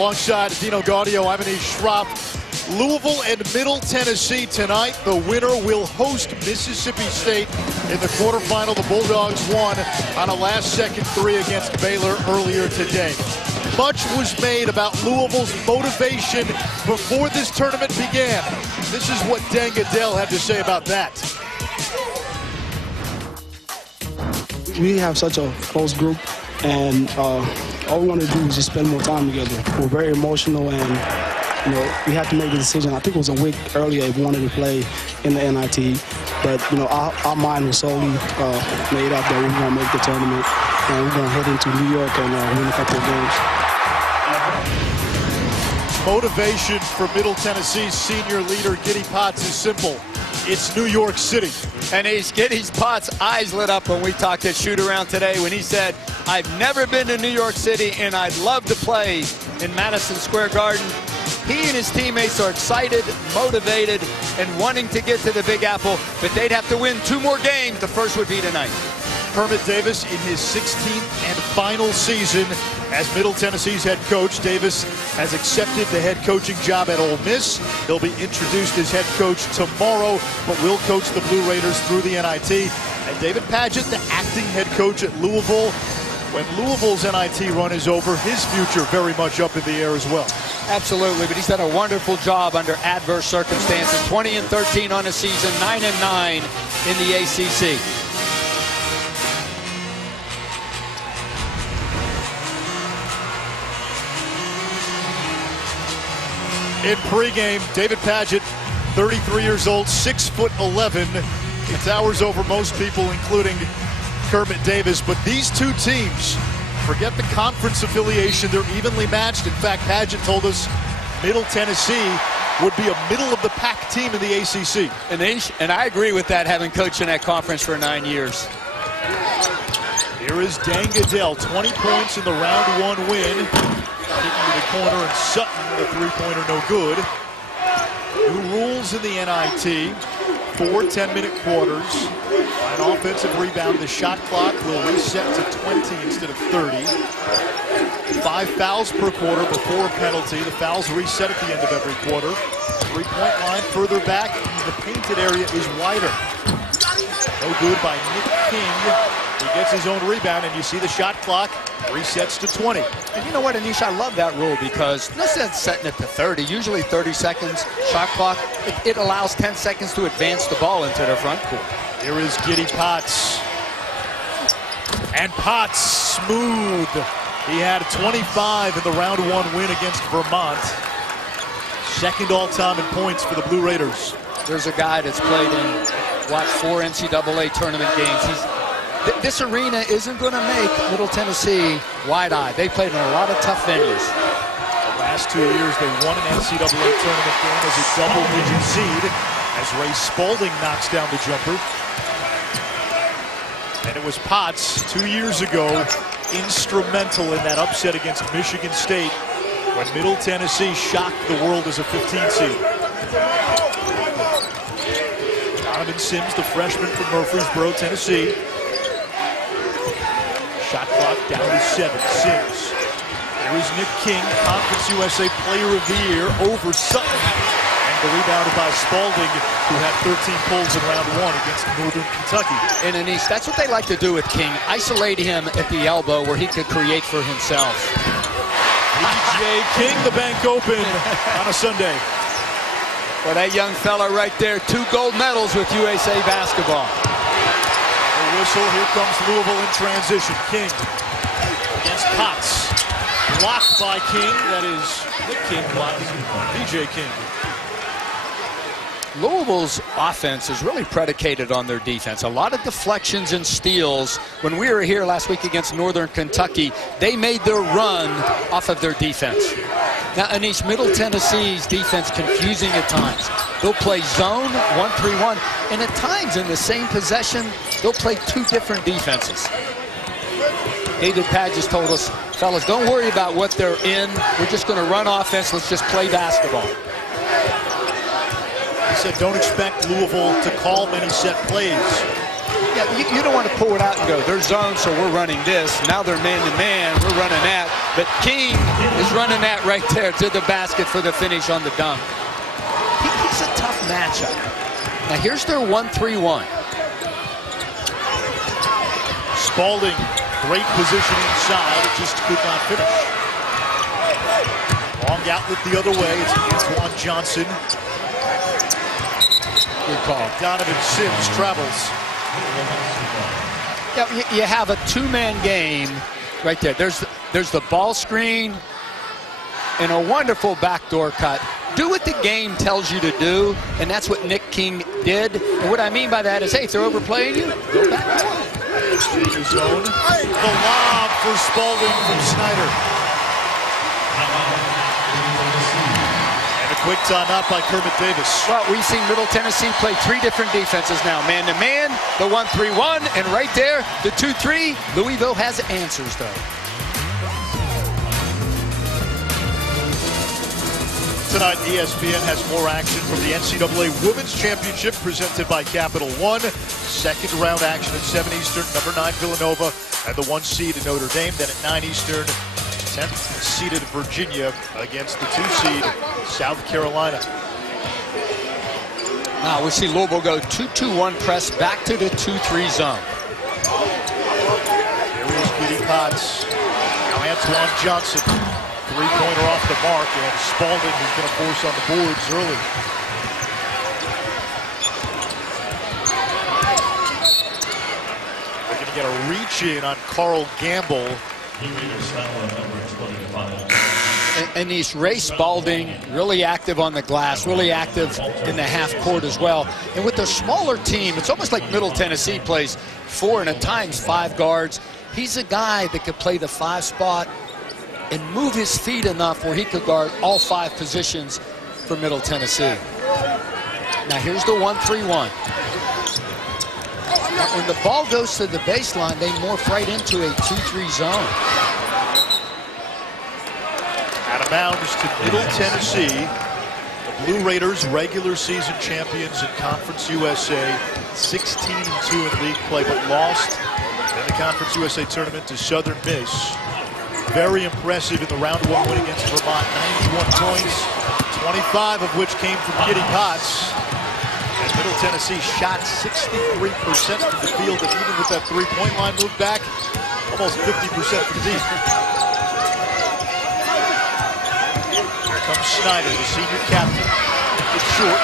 Alongside Dino Gaudio, I'm Anish Schropp. Louisville and Middle Tennessee tonight. The winner will host Mississippi State in the quarterfinal. The Bulldogs won on a last-second three against Baylor earlier today. Much was made about Louisville's motivation before this tournament began. This is what Dell had to say about that. We have such a close group, and all we want to do is just spend more time together. We're very emotional, and we had to make a decision. I think it was a week earlier if we wanted to play in the NIT, but our mind was solely made up that we were going to make the tournament, and we're going to head into New York and win a couple of games. Motivation for Middle Tennessee's senior leader Giddy Potts is simple. It's New York City. And Giddy Potts' eyes lit up when we talked at shoot-around today when he said, "I've never been to New York City and I'd love to play in Madison Square Garden." He and his teammates are excited, motivated, and wanting to get to the Big Apple, but they'd have to win 2 more games. The first would be tonight. Kermit Davis in his 16th and final season as Middle Tennessee's head coach. Davis has accepted the head coaching job at Ole Miss. He'll be introduced as head coach tomorrow, but will coach the Blue Raiders through the NIT. And David Padgett, the acting head coach at Louisville. When Louisville's NIT run is over, his future very much up in the air as well. Absolutely, but he's done a wonderful job under adverse circumstances. 20-13 on the season, 9-9 in the ACC. In pregame, David Padgett, 33 years old, 6'11". He towers over most people, including Kermit Davis. But these two teams, forget the conference affiliation, they're evenly matched. In fact, Padgett told us Middle Tennessee would be a middle-of-the-pack team in the ACC. And I agree with that, having coached in that conference for 9 years. Here is Dell, 20 points in the round 1 win. Kicking to the corner, and Sutton, the three-pointer, no good. New rules in the NIT. 4 10-minute quarters. An offensive rebound. The shot clock will reset to 20 instead of 30. 5 fouls per quarter before a penalty. The fouls reset at the end of every quarter. 3-point line further back. The painted area is wider. No good by Nick King. He gets his own rebound, and you see the shot clock resets to 20. And you know what, Anish, I love that rule because no sense setting it to 30. Usually 30 seconds shot clock. It allows 10 seconds to advance the ball into their front court. Here is Giddy Potts. And Potts smooth. He had 25 in the round 1 win against Vermont. Second all-time in points for the Blue Raiders. There's a guy that's played in, 4 NCAA tournament games. This arena isn't going to make Middle Tennessee wide-eyed. They played in a lot of tough venues. The last 2 years, they won an NCAA tournament game as a double-digit seed as Ray Spalding knocks down the jumper. And it was Potts 2 years ago, instrumental in that upset against Michigan State when Middle Tennessee shocked the world as a 15 seed. Donovan Sims, the freshman from Murfreesboro, Tennessee. Shot clock down to 7. Sims. There is Nick King, Conference USA Player of the Year over Sutton. And the rebound by Spalding, who had 13 pulls in round 1 against Northern Kentucky. And Anish, that's what they like to do with King. Isolate him at the elbow where he could create for himself. DJ King, the bank open on a Sunday. Well, that young fella right there, 2 gold medals with USA basketball. Whistle. Here comes Louisville in transition. King against Potts. Blocked by King. That is Nick King blocking DJ King. Louisville's offense is really predicated on their defense. A lot of deflections and steals. When we were here last week against Northern Kentucky, they made their run off of their defense. Now, Anish, Middle Tennessee's defense confusing at times. They'll play zone, 1-3-1, and at times in the same possession, they'll play 2 different defenses. David Padgett told us, fellas, don't worry about what they're in. We're just going to run offense. Let's just play basketball. He said don't expect Louisville to call many set plays. Yeah, you don't want to pull it out and go, they're zone, so we're running this. Now they're man-to-man, we're running that. But King is running that right there to the basket for the finish on the dunk. He's a tough matchup. Now here's their 1-3-1. Spalding, great position inside, it just could not finish. Long outlet the other way, it's Antoine Johnson. Good call. Donovan Sims travels. Yeah, you have a two-man game right there. There's the ball screen and a wonderful backdoor cut. Do what the game tells you to do, and that's what Nick King did. And what I mean by that is, hey, if they're overplaying you, go back. Zone. The lob for Spalding from Snyder. And a quick timeout by Kermit Davis. Well, we've seen Middle Tennessee play three different defenses now. Man-to-man, the 1-3-1, and right there, the 2-3. Louisville has answers, though. Tonight, ESPN has more action from the NCAA Women's Championship presented by Capital One. Second round action at 7 Eastern, number 9 Villanova, and the 1 seed in Notre Dame. Then at 9 Eastern, 10th seeded Virginia against the 2 seed South Carolina. Now we see Louisville go 2-2-1 press back to the 2-3 zone. There is Kitty Potts. Now Antoine Johnson. Three-pointer off the mark, and Spalding is going to force on the boards early. They're going to get a reach-in on Carl Gamble. And he's Ray Spalding, really active on the glass, really active in the half court as well. And with a smaller team, it's almost like Middle Tennessee plays 4 and at times 5 guards. He's a guy that could play the 5 spot and move his feet enough where he could guard all 5 positions for Middle Tennessee. Now here's the 1-3-1. When the ball goes to the baseline, they morph right into a 2-3 zone. Out of bounds to Middle Tennessee. The Blue Raiders, regular season champions in Conference USA, 16-2 in league play, but lost in the Conference USA tournament to Southern Miss. Very impressive in the round 1 win against Vermont, 91 points, 25 of which came from Kitty Potts. And Middle Tennessee shot 63% from the field, and even with that 3-point line moved back, almost 50% from deep. Here comes Snyder, the senior captain. It's short,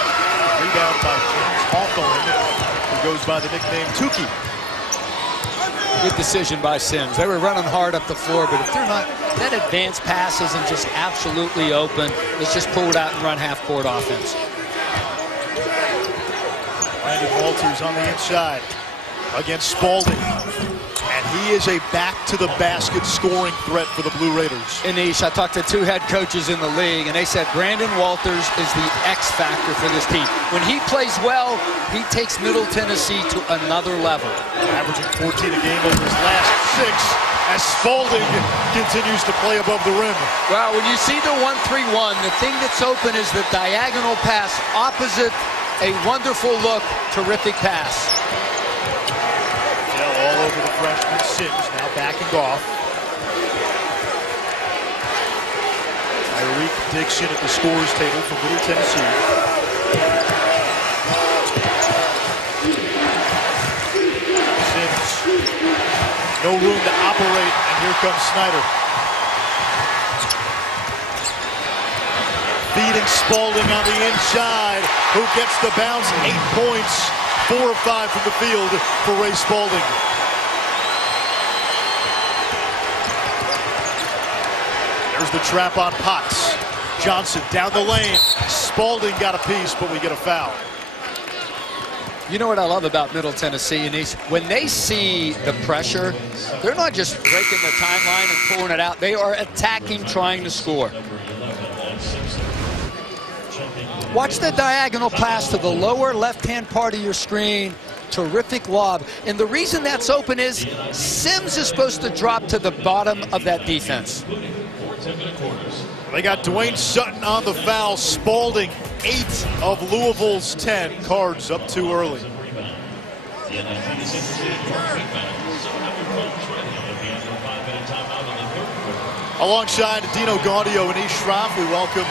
rebound by James Hawthorne, who goes by the nickname Tukey. Good decision by Sims. They were running hard up the floor, but if they're not, that advanced pass isn't just absolutely open. Let's just pull it out and run half-court offense. Brandon Walters on the inside against Spalding. And he is a back-to-the-basket scoring threat for the Blue Raiders. Anish, I talked to 2 head coaches in the league, and they said Brandon Walters is the X factor for this team. When he plays well, he takes Middle Tennessee to another level. Averaging 14 a game over his last 6 as Spalding continues to play above the rim. Well, when you see the 1-3-1, the thing that's open is the diagonal pass opposite a wonderful look, terrific pass. All over the freshman Sims, now backing off. Tyreek Dixon at the scorers table for Middle Tennessee. Sims, no room to operate, and here comes Snyder. Feeding Spalding on the inside, who gets the bounce, 8 points, 4 of 5 from the field for Ray Spalding. There's the trap on Potts. Johnson down the lane. Spalding got a piece, but we get a foul. You know what I love about Middle Tennessee, and when they see the pressure, they're not just breaking the timeline and pulling it out. They are attacking, trying to score. Watch the diagonal pass to the lower left-hand part of your screen. Terrific lob. And the reason that's open is Sims is supposed to drop to the bottom of that defense. They got Dwayne Sutton on the foul. Spalding, 8 of Louisville's 10. Cards up too early. Alongside Dino Gaudio and Ish Schroff, we welcome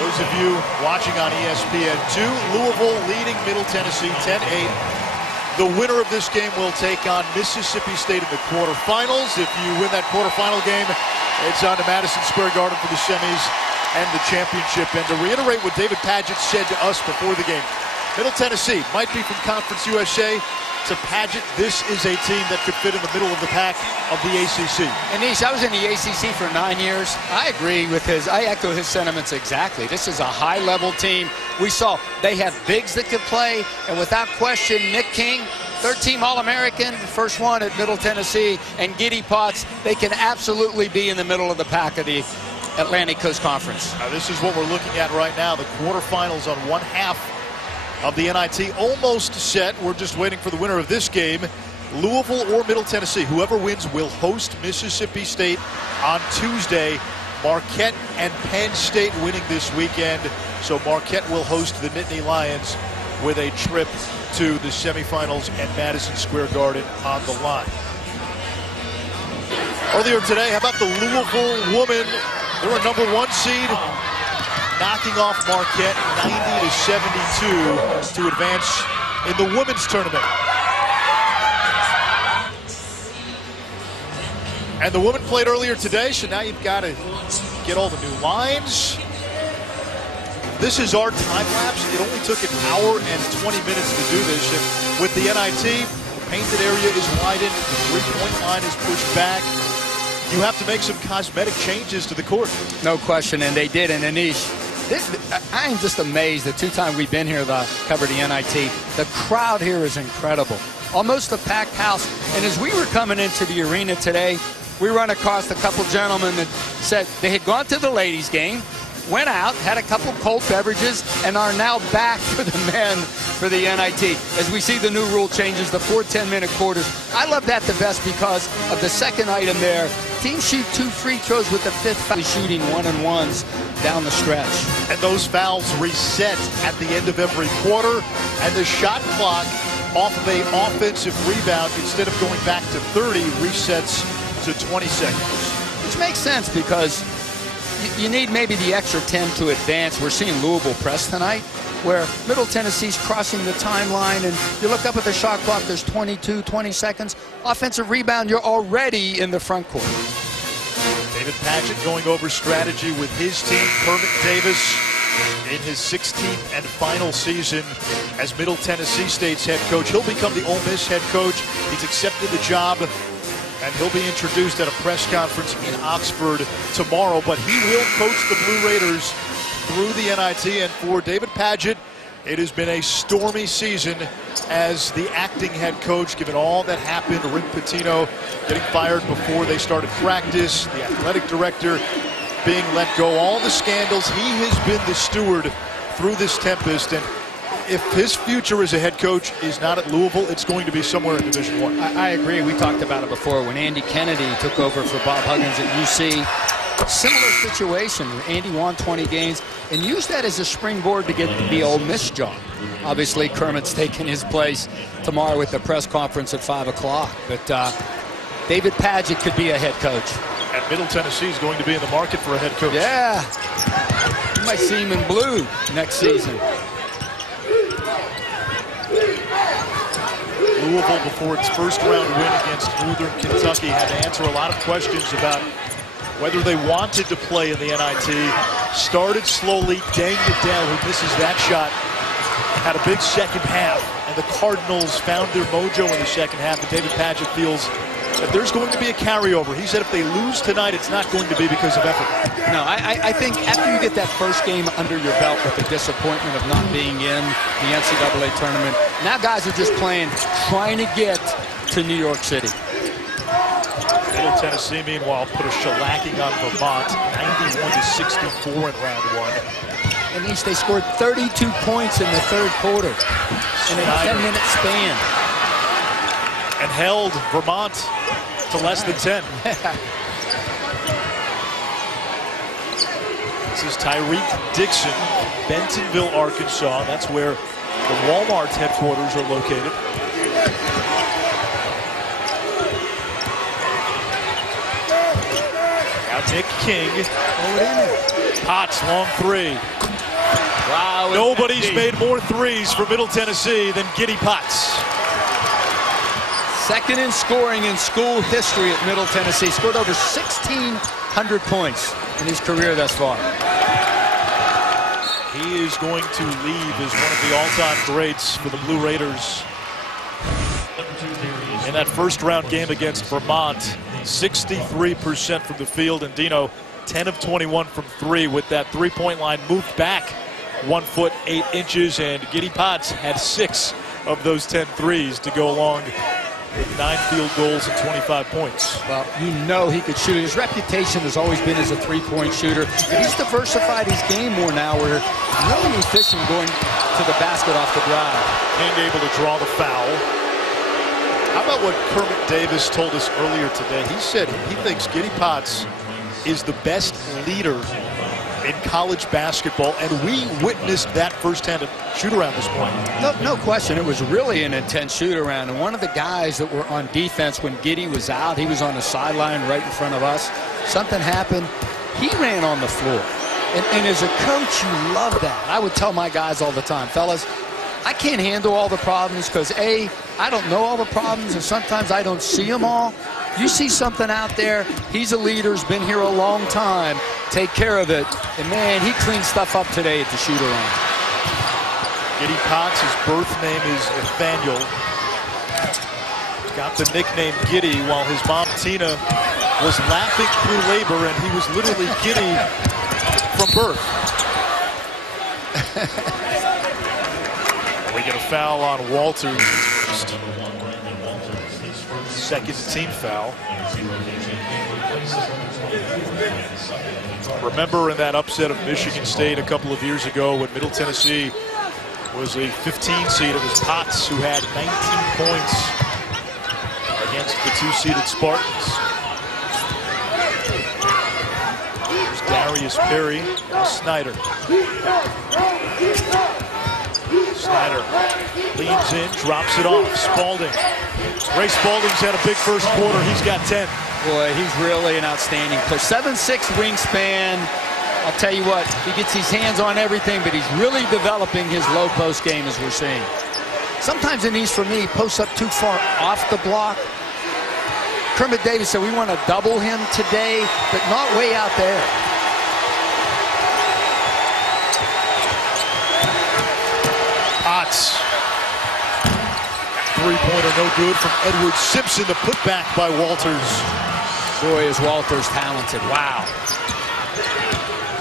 those of you watching on ESPN2. Louisville leading Middle Tennessee 10-8. The winner of this game will take on Mississippi State in the quarterfinals. If you win that quarterfinal game, it's on to Madison Square Garden for the semis and the championship. And to reiterate what David Padgett said to us before the game, Middle Tennessee might be from Conference USA. To Padgett, this is a team that could fit in the middle of the pack of the ACC. And Ish, I was in the ACC for 9 years. I agree with I echo his sentiments exactly. This is a high-level team. We saw they have bigs that could play, and without question, Nick King, third-team All-American, first one at Middle Tennessee, and Giddy Potts, they can absolutely be in the middle of the pack of the Atlantic Coast Conference. Now, this is what we're looking at right now, the quarterfinals on one half of the NIT almost set. We're just waiting for the winner of this game, Louisville or Middle Tennessee. Whoever wins will host Mississippi State on Tuesday. Marquette and Penn State winning this weekend, so Marquette will host the Nittany Lions with a trip to the semifinals at Madison Square Garden on the line. Earlier today, how about the Louisville women? They're a #1 seed, knocking off Marquette 90-72 to advance in the women's tournament. And the women played earlier today, so now you've got to get all the new lines. This is our time lapse. It only took 1 hour and 20 minutes to do this. And with the NIT, the painted area is widened, the three-point line is pushed back. You have to make some cosmetic changes to the court. No question, and they did. And Anish, I'm just amazed the 2 times we've been here to cover the NIT. The crowd here is incredible. Almost a packed house. And as we were coming into the arena today, we run across a couple gentlemen that said they had gone to the ladies' game, went out, had a couple cold beverages, and are now back for the men for the NIT. As we see the new rule changes, the 4 10-minute quarters. I love that the best because of the second item there. Teams shoot 2 free throws with the 5th foul, shooting 1-and-1s down the stretch. And those fouls reset at the end of every quarter, and the shot clock off of an offensive rebound, instead of going back to 30, resets to 20 seconds. Which makes sense because you need maybe the extra 10 to advance. We're seeing Louisville press tonight, where Middle Tennessee's crossing the timeline, and you look up at the shot clock, there's 20 seconds. Offensive rebound, you're already in the front court. David Padgett going over strategy with his team. Kermit Davis in his 16th and final season as Middle Tennessee State's head coach. He'll become the Ole Miss head coach. He's accepted the job, and he'll be introduced at a press conference in Oxford tomorrow. But he will coach the Blue Raiders through the NIT. And for David Padgett, it has been a stormy season as the acting head coach, given all that happened. Rick Pitino getting fired before they started practice, the athletic director being let go, all the scandals. He has been the steward through this tempest. And if his future as a head coach is not at Louisville, it's going to be somewhere in Division I. I agree. We talked about it before when Andy Kennedy took over for Bob Huggins at UC. Similar situation. Andy won 20 games and used that as a springboard to get the Ole Miss job. Obviously, Kermit's taking his place tomorrow with the press conference at 5 o'clock. But David Padgett could be a head coach. And Middle Tennessee is going to be in the market for a head coach. Yeah. You might see him in blue next season. Louisville, before its first-round win against Northern Kentucky, had to answer a lot of questions about whether they wanted to play in the NIT. Started slowly. Dang Goodell, who misses that shot, had a big second half, and the Cardinals found their mojo in the second half. And David Padgett feels that there's going to be a carryover. He said if they lose tonight, it's not going to be because of effort. No, I think after you get that first game under your belt with the disappointment of not being in the NCAA tournament, now guys are just playing, trying to get to New York City. Middle Tennessee, meanwhile, put a shellacking on Vermont, 91-64 in round 1. And they scored 32 points in the third quarter in a 10-minute span. And held Vermont to less than 10. This is Tyreek Dixon, Bentonville, Arkansas. That's where the Walmart headquarters are located. King. Potts, long three. Wow. Nobody's made more threes for Middle Tennessee than Giddy Potts. Second in scoring in school history at Middle Tennessee. Scored over 1,600 points in his career thus far. He is going to leave as one of the all-time greats for the Blue Raiders. In that first-round game against Vermont, 63% from the field, and Dino, 10 of 21 from three, with that three-point line moved back 1 foot 8 inches, and Giddy Potts had 6 of those 10 threes to go along with 9 field goals and 25 points. Well, you know he could shoot. His reputation has always been as a three-point shooter. But he's diversified his game more now, where really efficient going to the basket off the drive. King able to draw the foul. How about what Kermit Davis told us earlier today? He said he thinks Giddy Potts is the best leader in college basketball, and we witnessed that firsthand shoot-around this point. No question. It was really an intense shoot-around, and one of the guys that were on defense when Giddy was out, he was on the sideline right in front of us. Something happened. He ran on the floor, and as a coach, you love that. I would tell my guys all the time, fellas, I can't handle all the problems because, A, I don't know all the problems, and sometimes I don't see them all. You see something out there, he's a leader, has been here a long time, take care of it. And man, he cleaned stuff up today at the shoot-around. Giddy Potts, his birth name is Nathaniel. Got the nickname Giddy while his mom Tina was laughing through labor, and he was literally giddy from birth. We get a foul on Walters. Second team foul. Remember in that upset of Michigan State a couple of years ago when Middle Tennessee was a 15 seed, it was Potts who had 19 points against the 2-seeded Spartans. Here's Darius Perry, Snyder. Snyder leans in, drops it off. Spalding. Ray Spalding's had a big first quarter. He's got 10. Boy, he's really an outstanding player. 7'6" wingspan. I'll tell you what, he gets his hands on everything, but he's really developing his low post game, as we're seeing. Sometimes it needs, for me, posts up too far off the block. Kermit Davis said we want to double him today, but not way out there. Potts. Three-pointer no good from Edward Simpson. The putback by Walters. Boy, is Walters talented. Wow.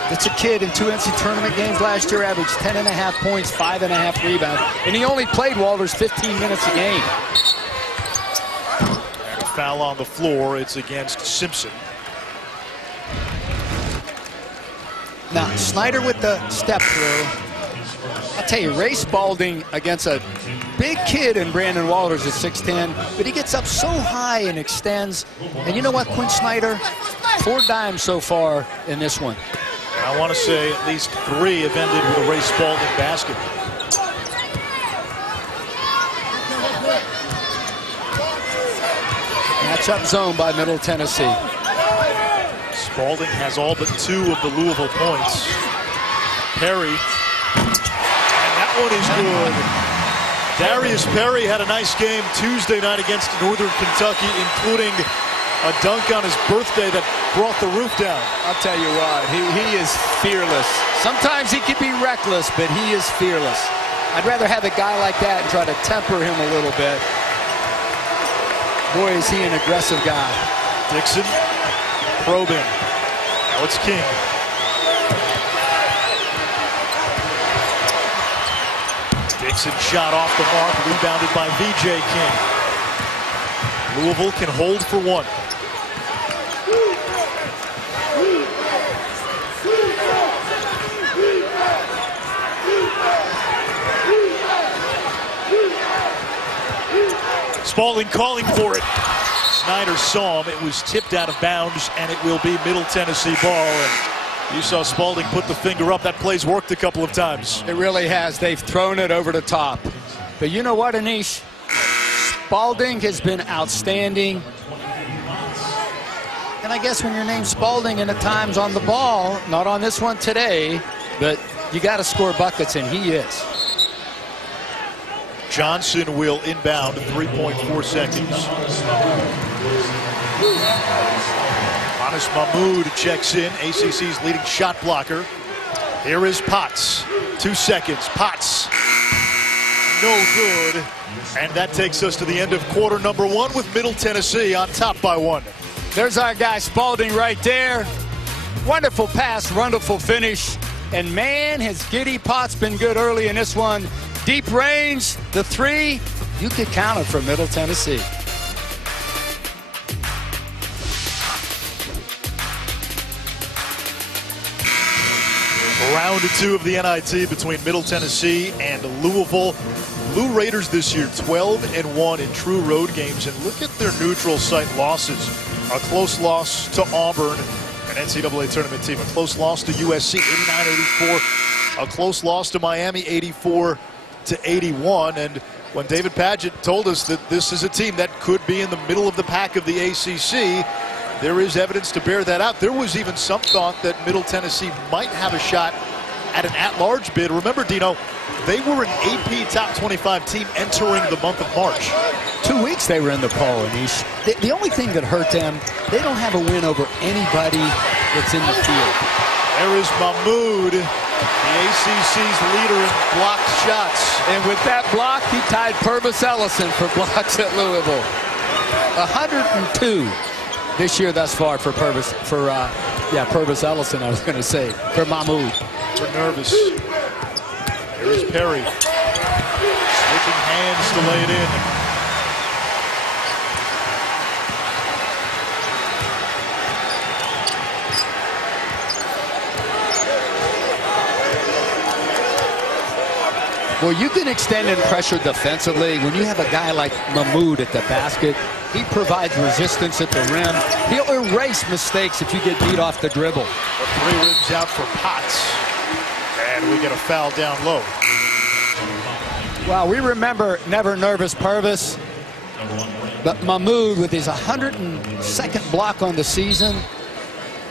It's a kid in 2 NCAA tournament games last year, averaged 10.5 points, 5.5 rebounds, and he only played Walters 15 minutes a game. And a foul on the floor. It's against Simpson. Now, Snyder with the step through. I'll tell you, Ray Spalding against a big kid in Brandon Walters at 6'10", but he gets up so high and extends. And you know what, Quinn Snyder? 4 dimes so far in this one. And I want to say at least 3 have ended with a Ray Spalding basket. Matchup zone by Middle Tennessee. Spalding has all but 2 of the Louisville points. Perry. That one is good. Darius Perry had a nice game Tuesday night against Northern Kentucky, including a dunk on his birthday that brought the roof down. I'll tell you what, he is fearless. Sometimes he can be reckless, but he is fearless. I'd rather have a guy like that and try to temper him a little bit. Boy, is he an aggressive guy. Dixon probing. Now it's King. Dixon shot off the mark, rebounded by VJ King. Louisville can hold for 1. Spalding calling for it. Snyder saw him. It was tipped out of bounds, and it will be Middle Tennessee ball. And you saw Spalding put the finger up. That play's worked a couple of times. It really has. They've thrown it over the top. But you know what, Anish? Spalding has been outstanding. And And I guess when your name's Spalding and at times on the ball, not on this one today, but you got to score buckets, and he is. Johnson will inbound 3.4 seconds. Anas Mahmoud checks in, ACC's leading shot blocker. Here is Potts. 2 seconds. Potts. No good. And that takes us to the end of quarter number 1 with Middle Tennessee on top by 1. There's our guy Spalding right there. Wonderful pass, wonderful finish. And man, has Giddy Potts been good early in this one. Deep range, the 3, you could count it for Middle Tennessee. Round 2 of the NIT between Middle Tennessee and Louisville. Blue Raiders this year 12-1 in true road games, and look at their neutral site losses. A close loss to Auburn, an NCAA tournament team. A close loss to USC, 89-84. A close loss to Miami, 84-81. And when David Padgett told us that this is a team that could be in the middle of the pack of the ACC, there is evidence to bear that out. There was even some thought that Middle Tennessee might have a shot at an at-large bid. Remember, Dino, they were an AP top 25 team entering the month of March. 2 weeks they were in the poll, Anish. The only thing that hurt them, they don't have a win over anybody that's in the field. There is Mahmoud, the ACC's leader in blocked shots. And with that block, he tied Purvis Ellison for blocks at Louisville. 102 this year thus far for Purvis Ellison, I was going to say, for Mahmoud. We're nervous. Here is Perry. Switching hands to lay it in. Well, you can extend and pressure defensively. When you have a guy like Mahmoud at the basket, he provides resistance at the rim. He'll erase mistakes if you get beat off the dribble. The 3 ribs out for Potts. And we get a foul down low. Wow, we remember never nervous Purvis. But Mahmoud with his 102nd block on the season.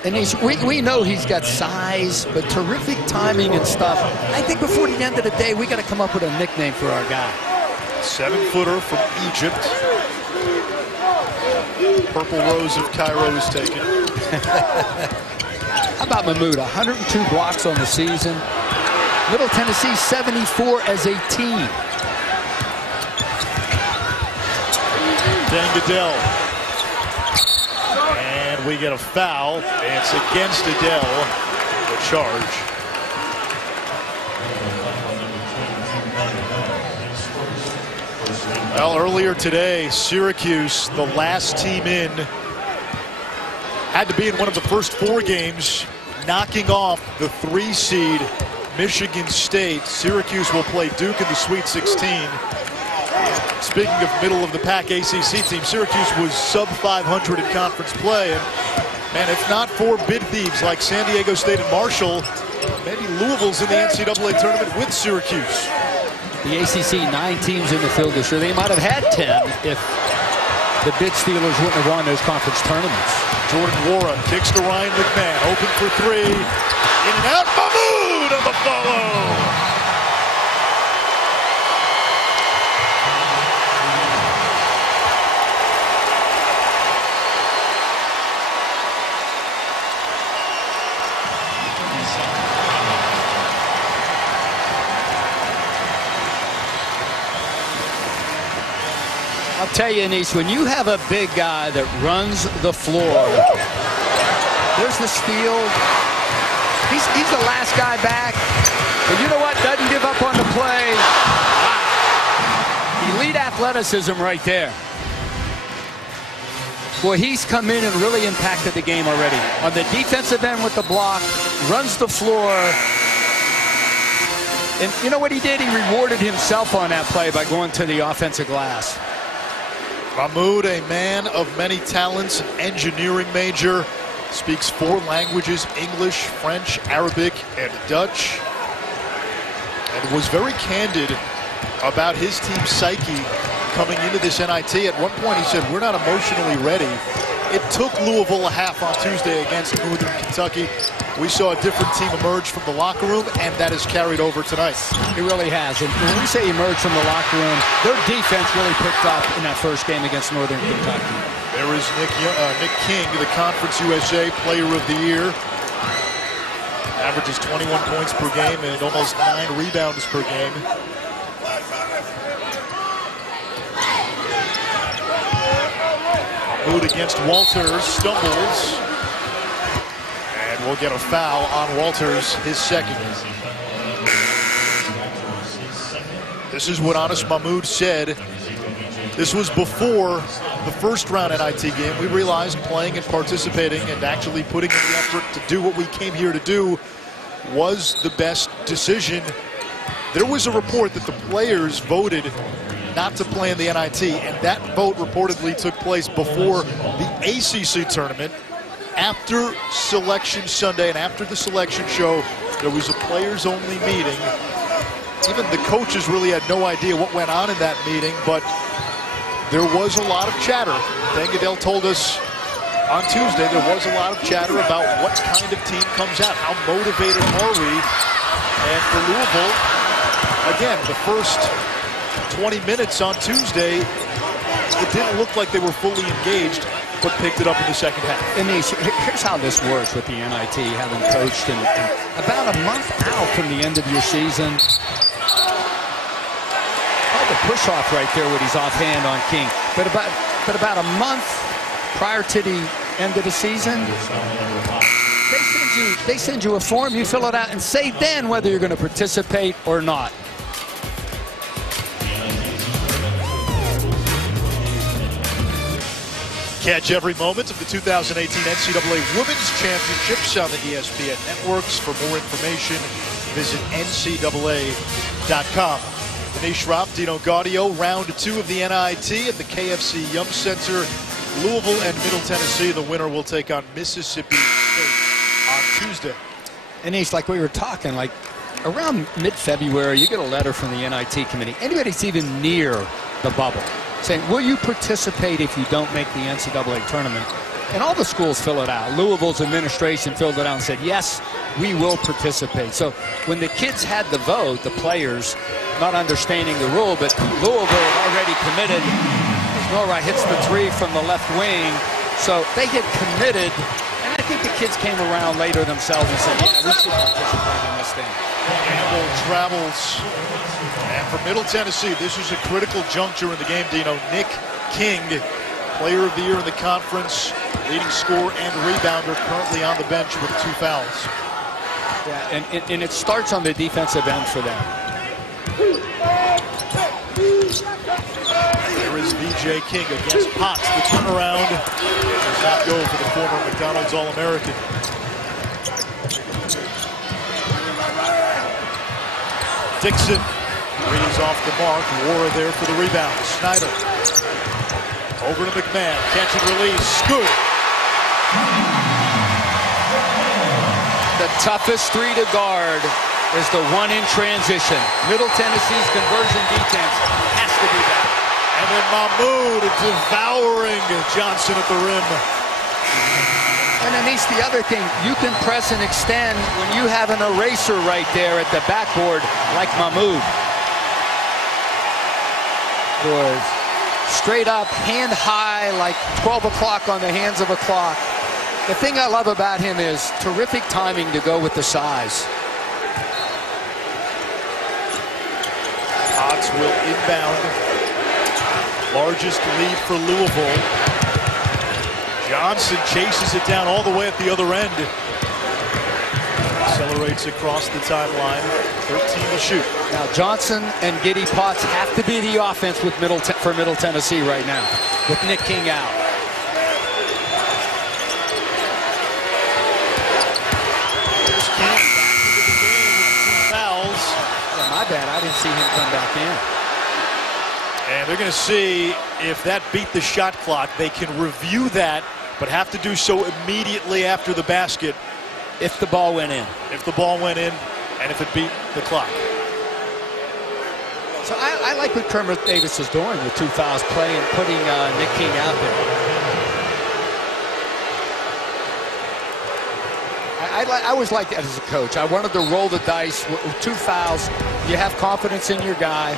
And we know he's got size, but terrific timing and stuff. I think before the end of the day, we got to come up with a nickname for our guy. 7-footer from Egypt. Purple Rose of Cairo is taken. How about Mahmoud? 102 blocks on the season. Middle Tennessee 74 as a team. Dan Goodell. And we get a foul. It's against Adele. The charge. Well, earlier today, Syracuse, the last team in, had to be in one of the first 4 games, knocking off the 3 seed Michigan State. Syracuse will play Duke in the Sweet 16. Speaking of middle of the pack ACC team, Syracuse was sub 500 in conference play. And man, if not for bid thieves like San Diego State and Marshall, maybe Louisville's in the NCAA tournament with Syracuse. The ACC, 9 teams in the field this year. They might have had 10 if the bid stealers wouldn't have won those conference tournaments. Jordan Wara kicks to Ryan McMahon. Open for 3. In and out. Mahmoud on the follow. I'll tell you, Anish, when you have a big guy that runs the floor, there's the steal. He's the last guy back. But you know what? Doesn't give up on the play. Wow. Elite athleticism right there. Boy, he's come in and really impacted the game already. On the defensive end with the block, runs the floor. And you know what he did? He rewarded himself on that play by going to the offensive glass. Mahmoud, a man of many talents, engineering major, speaks 4 languages, English, French, Arabic, and Dutch, and was very candid about his team's psyche coming into this NIT. At one point he said, we're not emotionally ready it took Louisville a half on Tuesday against Northern Kentucky. We saw a different team emerge from the locker room, and that has carried over tonight. It really has. And when we say emerge from the locker room, their defense really picked up in that first game against Northern Kentucky. There is Nick King, the Conference USA Player of the Year. Averages 21 points per game and almost 9 rebounds per game. Mood against Walters, stumbles. And we'll get a foul on Walters, his second. This is what Anas Mahmoud said. This was before the first round NIT game. We realized playing and participating and actually putting in the effort to do what we came here to do was the best decision. There was a report that the players voted not to play in the NIT, and that vote reportedly took place before the ACC tournament. After Selection Sunday and after the selection show, there was a players-only meeting. Even the coaches really had no idea what went on in that meeting, but there was a lot of chatter. Dangadell told us on Tuesday there was a lot of chatter about what kind of team comes out. How motivated are we? And for Louisville, again, the first 20 minutes on Tuesday, it didn't look like they were fully engaged, but picked it up in the second half. And here's how this works with the NIT, having coached and about a month out from the end of your season. The push-off right there when he's offhand on King. But about a month prior to the end of the season, they send you a form, you fill it out, and say then whether you're going to participate or not. Catch every moment of the 2018 NCAA Women's Championships on the ESPN networks. For more information, visit ncaa.com. Denise Schropp, Dino Gaudio, round 2 of the NIT at the KFC Yum Center. Louisville and Middle Tennessee. The winner will take on Mississippi State on Tuesday. And it's like we were talking, like around mid-February, you get a letter from the NIT committee. Anybody that's even near the bubble saying, will you participate if you don't make the NCAA tournament? And all the schools fill it out. Louisville's administration filled it out and said, yes, we will participate. So when the kids had the vote, the players, not understanding the rule, but Louisville had already committed. Norwright hits the 3 from the left wing. So they had committed, and I think the kids came around later themselves and said, yeah, we should participate in this thing. Campbell travels. And for Middle Tennessee, this is a critical juncture in the game, Dino. Nick King, Player of the Year in the conference, leading scorer and rebounder, currently on the bench with 2 fouls. Yeah, and it starts on the defensive end for them. There is VJ King against Potts. The turnaround does not go for the former McDonald's All-American. Dixon, 3 is off the mark. Wara there for the rebound. Snyder. Over to McMahon. Catch and release. Good. The toughest 3 to guard is the one in transition. Middle Tennessee's conversion defense has to be that. And then Mahmoud devouring Johnson at the rim. And Denise, the other thing, you can press and extend when you have an eraser right there at the backboard like Mahmoud. Was straight up, hand high, like 12 o'clock on the hands of a clock. The thing I love about him is terrific timing to go with the size. Potts will inbound. Largest lead for Louisville. Johnson chases it down all the way at the other end. Accelerates across the timeline. 13 to shoot. Now Johnson and Giddy Potts have to be the offense with for Middle Tennessee right now, with Nick King out. There's King back into the game with 2 fouls. Yeah, my bad, I didn't see him come back in. And they're going to see if that beat the shot clock. They can review that, but have to do so immediately after the basket. If the ball went in. If the ball went in, and if it beat the clock. So I like what Kermit Davis is doing with 2 fouls play and putting Nick King out there. I always liked that as a coach. I wanted to roll the dice with 2 fouls. You have confidence in your guy.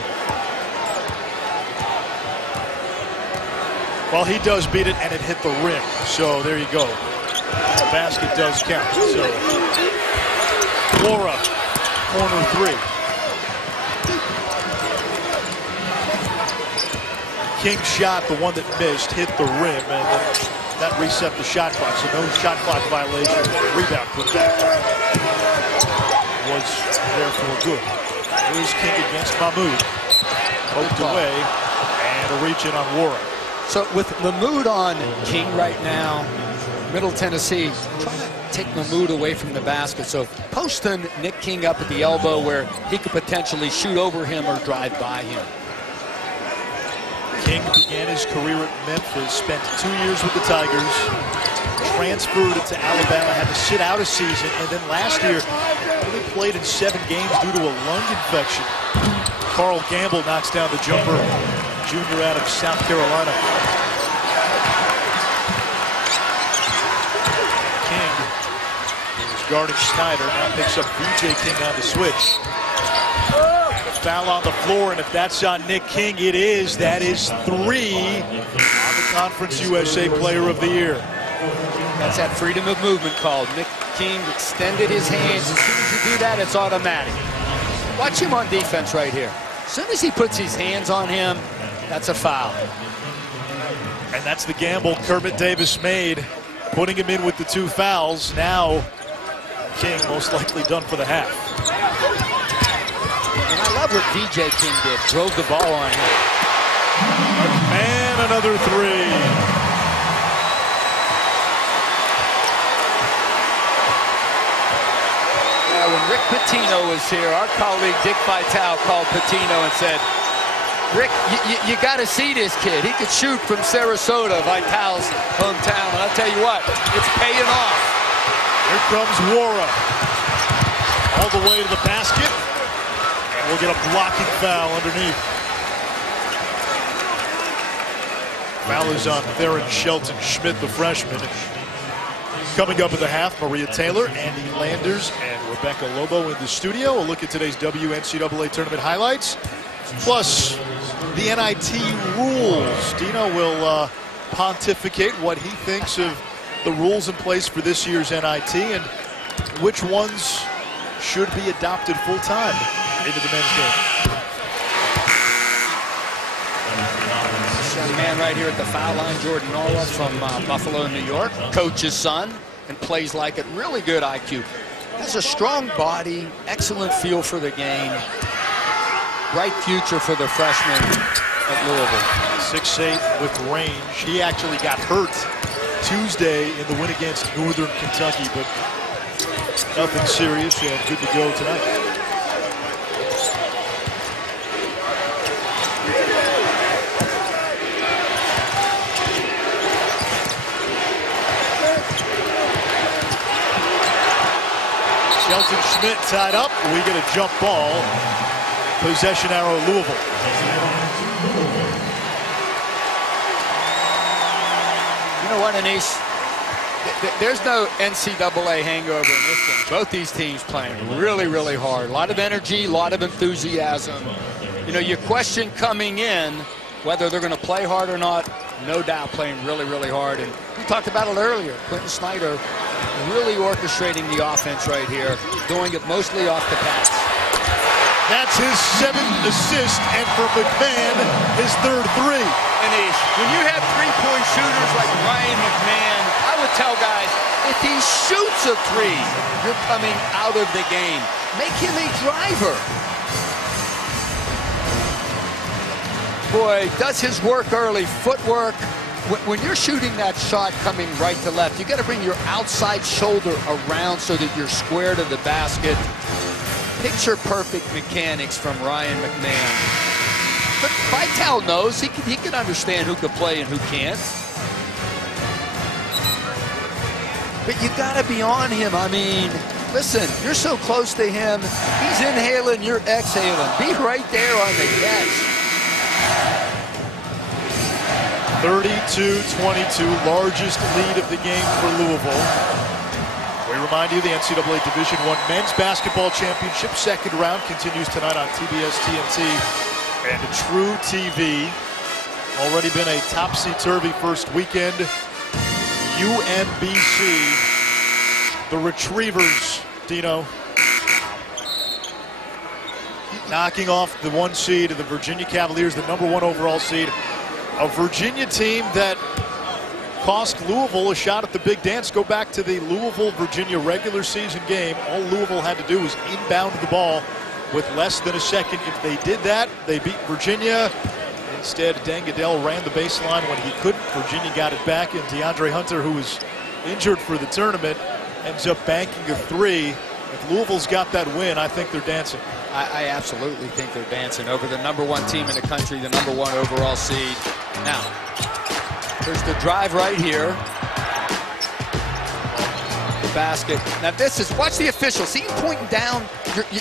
Well, he does beat it, and it hit the rim. So there you go. The basket does count. So Wara, corner 3. King's shot, the one that missed, hit the rim, and then that reset the shot clock. So no shot clock violation. Rebound put back. Was therefore good. Here's King against Mahmoud. Poked away, and a reach in on Wara. So with Mahmoud on King right now, Middle Tennessee trying to take Mahmoud away from the basket. So posting Nick King up at the elbow where he could potentially shoot over him or drive by him. King began his career at Memphis, spent 2 years with the Tigers, transferred to Alabama, had to sit out a season, and then last year only played in 7 games due to a lung infection. Carl Gamble knocks down the jumper, junior out of South Carolina. King is guarding Snyder, now picks up VJ King on the switch. Foul on the floor, and if that's on Nick King, it is. That is 3 on the Conference USA Player of the Year. That's that freedom of movement called. Nick King extended his hands. As soon as you do that, it's automatic. Watch him on defense right here. As soon as he puts his hands on him, that's a foul. And that's the gamble Kermit Davis made, putting him in with the 2 fouls. Now, King most likely done for the half. And I love what VJ King did. Drove the ball on him. And another 3. Yeah, when Rick Pitino was here, our colleague Dick Vitale called Pitino and said, Rick, you got to see this kid. He could shoot from Sarasota, Vitale's hometown. And I'll tell you what, it's paying off. Here comes Wara. All the way to the basket. And we'll get a blocking foul underneath. Foul is on Theron Shelton Schmidt, the freshman. Coming up at the half, Maria Taylor, Andy Landers, and Rebecca Lobo in the studio. We'll look at today's WNCAA tournament highlights. Plus, the NIT rules. Dino will pontificate what he thinks of the rules in place for this year's NIT and which ones should be adopted full-time into the men's game. This young man right here at the foul line, Jordan Nola from Buffalo, New York, coach's son, and plays like it. Really good IQ. Has a strong body, excellent feel for the game. Bright future for the freshman at Louisville. 6'8" with range. He actually got hurt Tuesday in the win against Northern Kentucky, but nothing serious and good to go tonight. Shelton Schmidt tied up. We get a jump ball. Possession arrow, Louisville. You know what, Anise? There's no NCAA hangover in this game. Both these teams playing really, really hard. A lot of energy, a lot of enthusiasm. You know, you question coming in whether they're going to play hard or not. No doubt playing really, really hard. And we talked about it earlier. Quentin Snyder really orchestrating the offense right here, doing it mostly off the pass. That's his 7th assist, and for McMahon, his 3rd 3. Anish, when you have three-point shooters like Ryan McMahon, I would tell guys, if he shoots a 3, you're coming out of the game. Make him a driver. Boy, does his work early, footwork. When you're shooting that shot coming right to left, you got to bring your outside shoulder around so that you're square to the basket. Picture perfect mechanics from Ryan McMahon. But Vitale knows he can understand who can play and who can't. But you got to be on him. I mean, listen, you're so close to him. He's inhaling, you're exhaling. Be right there on the catch. 32-22, largest lead of the game for Louisville. We remind you the NCAA Division I Men's Basketball Championship second round continues tonight on TBS, TNT, and True TV. Already been a topsy-turvy first weekend. UMBC, the Retrievers, Dino, knocking off the 1 seed of the Virginia Cavaliers, the #1 overall seed. A Virginia team that cost Louisville a shot at the big dance. Go back to the Louisville-Virginia regular season game. All Louisville had to do was inbound the ball with less than a second. If they did that, they beat Virginia. Instead, Dangadell ran the baseline when he couldn't. Virginia got it back, and DeAndre Hunter, who was injured for the tournament, ends up banking a 3. If Louisville's got that win, I think they're dancing. I absolutely think they're dancing over the #1 team in the country, the #1 overall seed. Now, there's the drive right here. The basket. Now this is, watch the official. See him pointing down.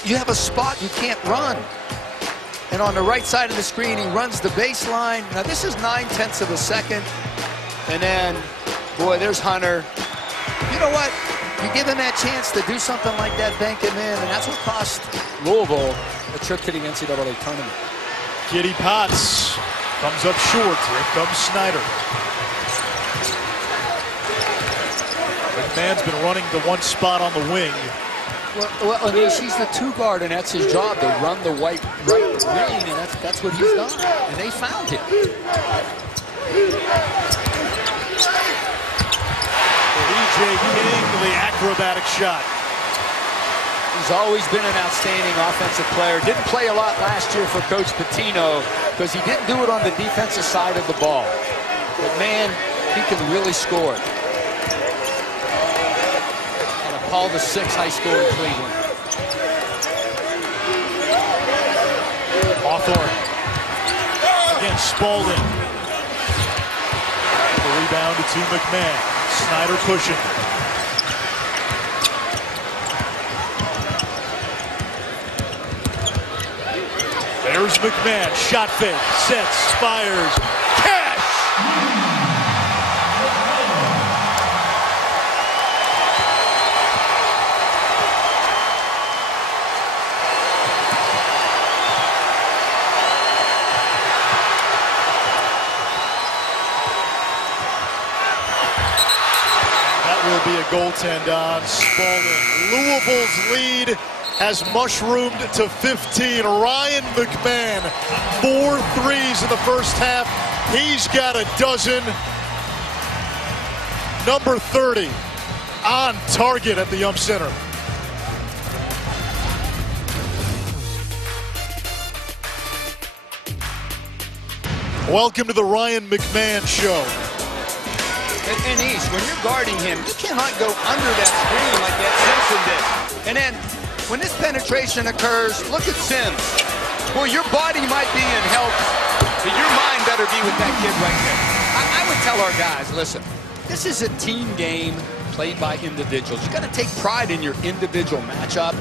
You have a spot you can't run. And on the right side of the screen, he runs the baseline. Now this is 9/10 of a second. And then, boy, there's Hunter. You know what? You give him that chance to do something like that, bank him in, and that's what cost Louisville a trip to the NCAA tournament. Giddy Potts comes up short. Here comes Snyder. McMahon's been running the one spot on the wing. Well, he's the 2 guard, and that's his job, to run the right wing, and that's what he's done. And they found him. DJ King, the acrobatic shot. He's always been an outstanding offensive player. Didn't play a lot last year for Coach Pitino because he didn't do it on the defensive side of the ball. But man, he can really score. And a Paul VI high school in Cleveland. Hawthorne against Spalding. The rebound to McMahon. Snyder pushing. There's McMahon. Shot fake. Sets. Fires. Cash! Will be a goaltend on Spalding. Louisville's lead has mushroomed to 15. Ryan McMahon, 4 threes in the first half. He's got a dozen. Number 30 on target at the Ump Center. Welcome to the Ryan McMahon Show. And East, when you're guarding him, you cannot go under that screen like that Simpson did. And then, when this penetration occurs, look at Sims. Well, your body might be in help, but your mind better be with that kid right there. I would tell our guys, listen, this is a team game played by individuals. You got to take pride in your individual matchup.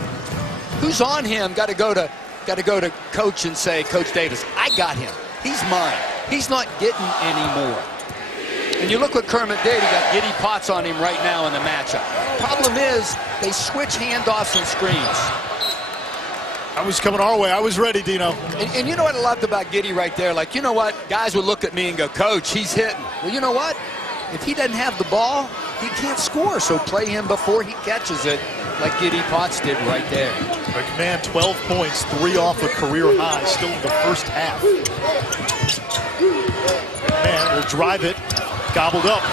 Who's on him? Got to go to coach and say, Coach Davis, I got him. He's mine. He's not getting any more. And you look what Kermit did. He got Giddy Potts on him right now in the matchup. Problem is, they switch handoffs and screens. I was coming our way. I was ready, Dino. And you know what I loved about Giddy right there? Like, you know what? Guys would look at me and go, Coach, he's hitting. Well, you know what? If he doesn't have the ball, he can't score. So play him before he catches it, like Giddy Potts did right there. McMahon, 12 points, 3 off a career high, still in the first half. McMahon will drive it. Gobbled up.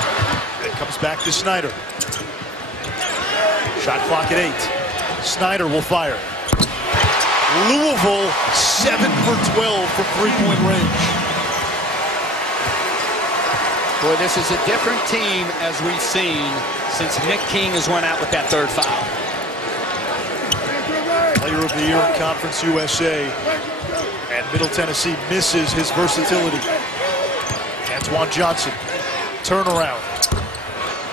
It comes back to Snyder. Shot clock at 8. Snyder will fire. Louisville 7 for 12 from 3-point range. Boy, this is a different team as we've seen since Nick King has went out with that 3rd foul. Player of the Year in Conference USA. And Middle Tennessee misses his versatility. Antoine Johnson. Turnaround.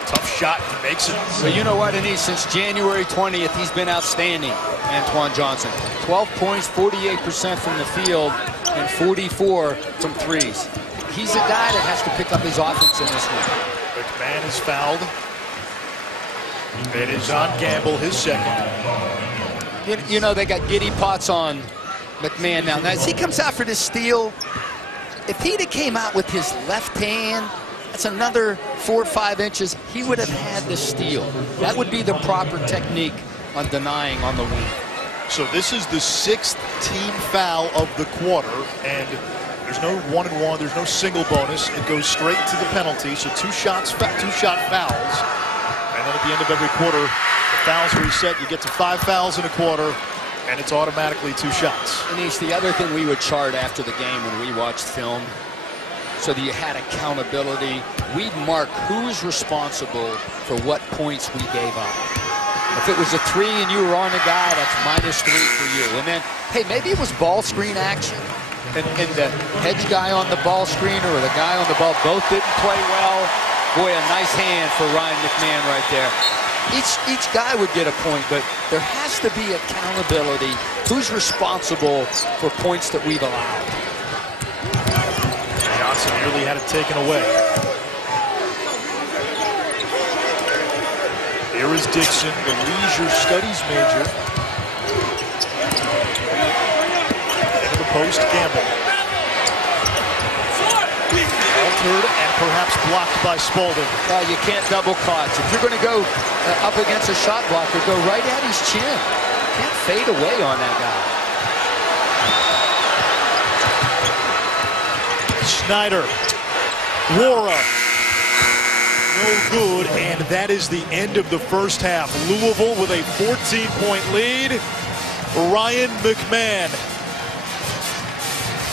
Tough shot. He makes it. So you know what, Anise? Since January 20th, he's been outstanding, Antoine Johnson. 12 points, 48% from the field, and 44 from threes. He's a guy that has to pick up his offense in this one. McMahon is fouled. It is on Gamble, his second. You know, they got giddy pots on McMahon now. Now, as he comes out for this steal, if he'd have came out with his left hand, that's another 4 or 5 inches, he would have had the steal. That would be the proper technique on denying on the wing. So this is the 6th team foul of the quarter, and there's no 1-and-1, there's no single bonus. It goes straight to the penalty, so two-shot fouls. And then at the end of every quarter, the fouls reset. You get to 5 fouls in a quarter, and it's automatically 2 shots. And it's the other thing we would chart after the game when we watched film, so that you had accountability. We'd mark who's responsible for what points we gave up. If it was a 3 and you were on the guy, that's -3 for you. And then, hey, maybe it was ball screen action, and the hedge guy on the ball screener or the guy on the ball both didn't play well. Boy, a nice hand for Ryan McMahon right there. Each guy would get a point, but there has to be accountability. Who's responsible for points that we've allowed? Johnson nearly had it taken away. Here is Dixon, the leisure studies major. Into the post, Gamble. Altered and perhaps blocked by Spalding. You can't double clutch. If you're going to go up against a shot blocker, go right at his chin. Can't fade away on that guy. Schneider. Wara. No good, and that is the end of the first half. Louisville with a 14-point lead. Ryan McMahon.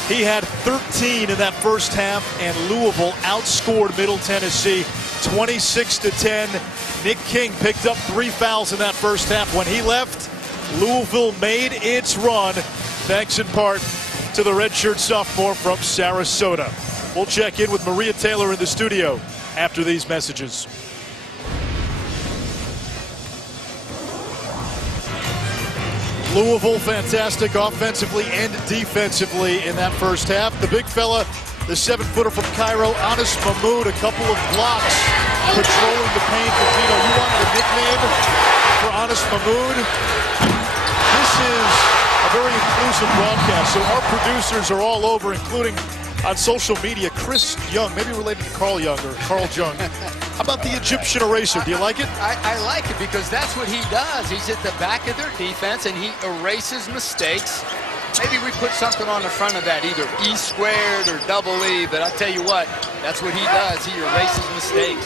He had 13 in that first half, and Louisville outscored Middle Tennessee 26-10. Nick King picked up 3 fouls in that first half. When he left, Louisville made its run, thanks in part to the redshirt sophomore from Sarasota. We'll check in with Maria Taylor in the studio after these messages. Louisville fantastic offensively and defensively in that first half. The big fella, the 7-footer from Cairo, Anas Mahmoud, a couple of blocks patrolling the paint for Vito. You wanted a nickname for Anas Mahmoud? This is a very inclusive broadcast, so our producers are all over, including on social media, Chris Young, maybe related to Carl Young or Carl Jung. How about the Egyptian eraser? Do you like it? I like it because that's what he does. He's at the back of their defense and he erases mistakes. Maybe we put something on the front of that, either E squared or double E, but I'll tell you what, that's what he does. He erases mistakes.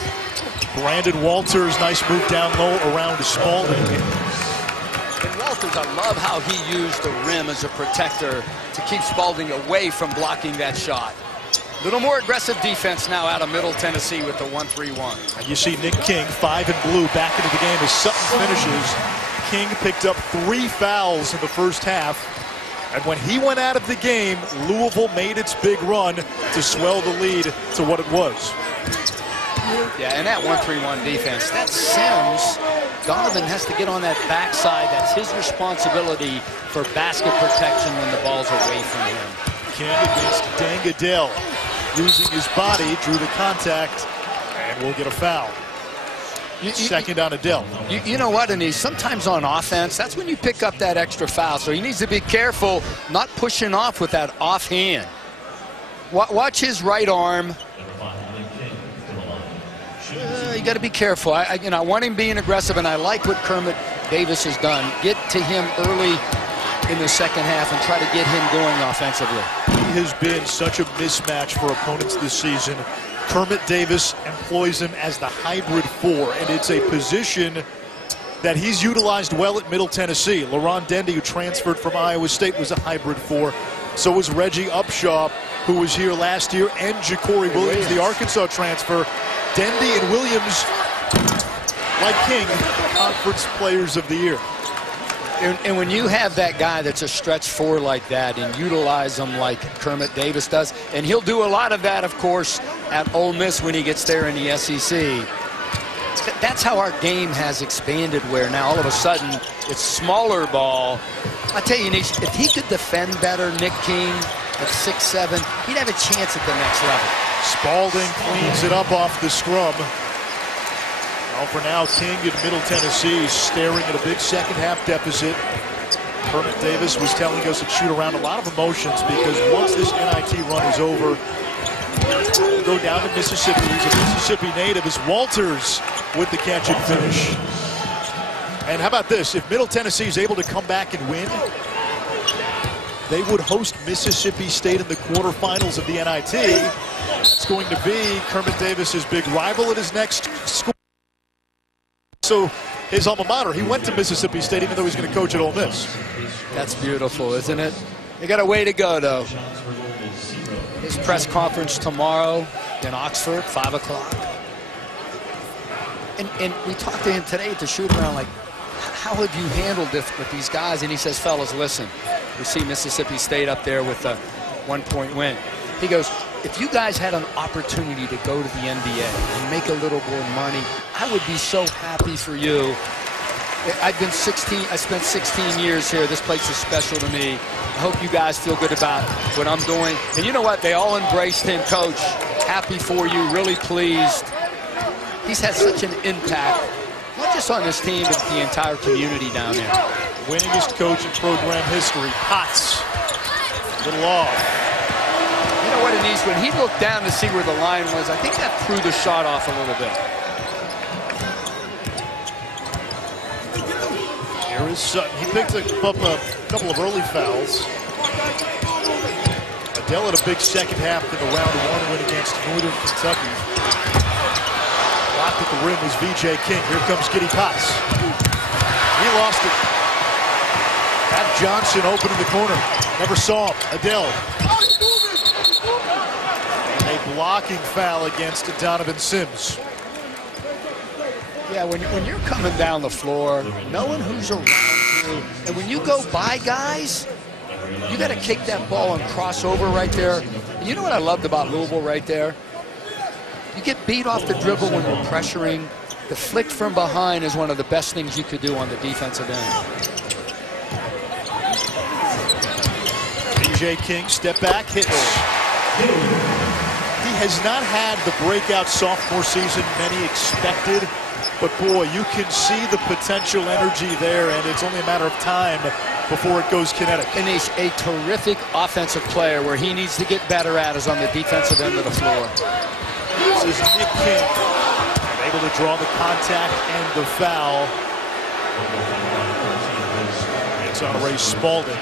Brandon Walters, nice move down low around Spalding. And Walters, I love how he used the rim as a protector to keep Spalding away from blocking that shot. A little more aggressive defense now out of Middle Tennessee with the 1-3-1. You see Nick King, 5 and blue, back into the game as Sutton finishes. King picked up 3 fouls in the first half. And when he went out of the game, Louisville made its big run to swell the lead to what it was. Yeah, and that 1-3-1 defense, that Sims, Donovan has to get on that backside. That's his responsibility for basket protection when the ball's away from him. King against Dangadell, using his body, drew the contact, and will get a foul. Second on Adele. You know what, Anise? Sometimes on offense, that's when you pick up that extra foul. So he needs to be careful not pushing off with that offhand. Watch his right arm. You got to be careful. I want him being aggressive, and I like what Kermit Davis has done. Get to him early in the second half and try to get him going offensively. He has been such a mismatch for opponents this season. Kermit Davis employs him as the hybrid 4, and it's a position that he's utilized well at Middle Tennessee. LaRon Dendy, who transferred from Iowa State, was a hybrid 4. So was Reggie Upshaw, who was here last year, and Ja'Cory Williams, the Arkansas transfer. Dendy and Williams, like King, conference players of the year. And when you have that guy that's a stretch 4 like that and utilize him like Kermit Davis does, and he'll do a lot of that, of course, at Ole Miss when he gets there in the SEC. That's how our game has expanded, where now all of a sudden it's smaller ball. I tell you, Nish, if he could defend better, Nick King at 6'7", he'd have a chance at the next level. Spalding cleans it up off the scrum. Well, for now, King in Middle Tennessee staring at a big second-half deficit. Kermit Davis was telling us it shoot around a lot of emotions because once this NIT run is over, we'll go down to Mississippi. He's a Mississippi native. It's Walters with the catch and finish. And how about this? If Middle Tennessee is able to come back and win, they would host Mississippi State in the quarterfinals of the NIT. It's going to be Kermit Davis's big rival at his next school. So his alma mater, he went to Mississippi State even though he's going to coach at Ole Miss. That's beautiful, isn't it? They got a way to go, though. His press conference tomorrow in Oxford, 5 o'clock. And we talked to him today at the shoot-around, like, how have you handled this with these guys? And he says, fellas, listen, we see Mississippi State up there with a 1-point win. He goes, if you guys had an opportunity to go to the NBA and make a little more money, I would be so happy for you. I spent 16 years here. This place is special to me. I hope you guys feel good about what I'm doing. And you know what? They all embraced him, Coach. Happy for you, really pleased. He's had such an impact, not just on this team, but the entire community down there. Winningest coach in program history, Potts. Little off. You know what it needs? When he looked down to see where the line was, I think that threw the shot off a little bit. Here is Sutton. He picked up a couple of early fouls. Adele had a big second half in the round 1 win against Northern Kentucky. Blocked at the rim was VJ King. Here comes Giddy Potts. He lost it. Pat Johnson open in the corner. Never saw him. Adele. A blocking foul against Donovan Sims. Yeah, when you're coming down the floor, knowing who's around you, and when you go by guys, you got to kick that ball and cross over right there. And you know what I loved about Louisville right there? You get beat off the dribble when you're pressuring. The flick from behind is one of the best things you could do on the defensive end. VJ King, step back, hits. He has not had the breakout sophomore season many expected. But boy, you can see the potential energy there, and it's only a matter of time before it goes kinetic. And he's a terrific offensive player. Where he needs to get better at is on the defensive end of the floor. This is Nick King, able to draw the contact and the foul. It's on Ray Spalding.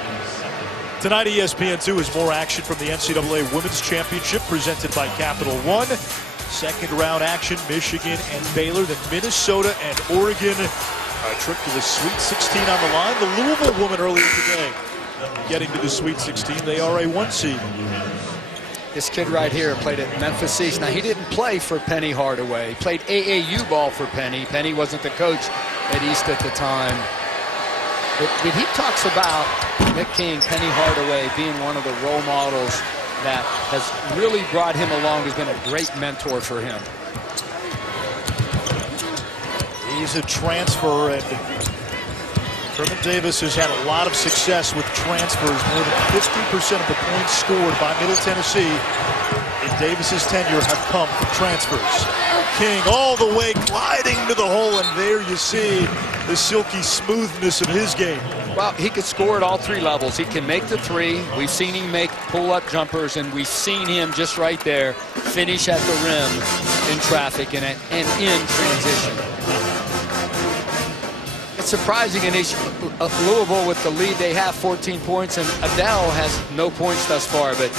Tonight, ESPN2 has more action from the NCAA Women's Championship presented by Capital One. Second round action, Michigan and Baylor, then Minnesota and Oregon. A trip to the Sweet 16 on the line. The Louisville woman earlier today getting to the Sweet 16. They are a 1 seed. This kid right here played at Memphis East. Now, he didn't play for Penny Hardaway. He played AAU ball for Penny. Penny wasn't the coach at East at the time. But he talks about Nick King, Penny Hardaway being one of the role models that has really brought him along, has been a great mentor for him. He's a transfer, and Kermit Davis has had a lot of success with transfers. More than 50% of the points scored by Middle Tennessee in Davis's tenure have come from transfers. King all the way gliding to the hole, and there you see the silky smoothness of his game. Well, he could score at all 3 levels. He can make the 3. We've seen him make pull-up jumpers, and we've seen him just right there finish at the rim in traffic and in transition. It's surprising in Louisville with the lead. They have 14 points, and Adele has no points thus far. But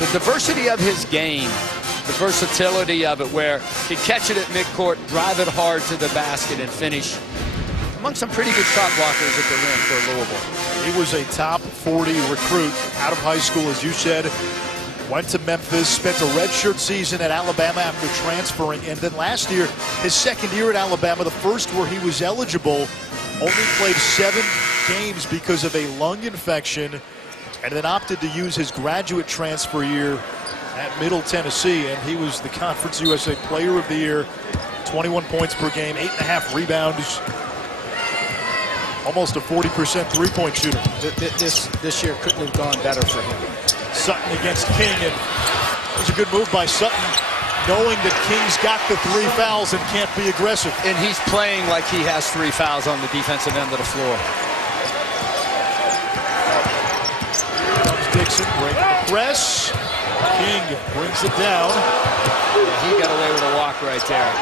the diversity of his game, the versatility of it, where he catch it at midcourt, drive it hard to the basket, and finish among some pretty good shot blockers at the rim for Louisville. He was a top 40 recruit out of high school, as you said. Went to Memphis, spent a redshirt season at Alabama after transferring, and then last year, his second year at Alabama, the first where he was eligible, only played 7 games because of a lung infection, and then opted to use his graduate transfer year at Middle Tennessee, and he was the Conference USA Player of the Year, 21 points per game, 8.5 rebounds, almost a 40% three-point shooter. This year couldn't have gone better for him. Sutton against King, and it was a good move by Sutton. knowing that King's got the 3 fouls and can't be aggressive. And he's playing like he has 3 fouls on the defensive end of the floor. Here comes Dixon, breaking the press. King brings it down. Yeah, he got away with a walk right there.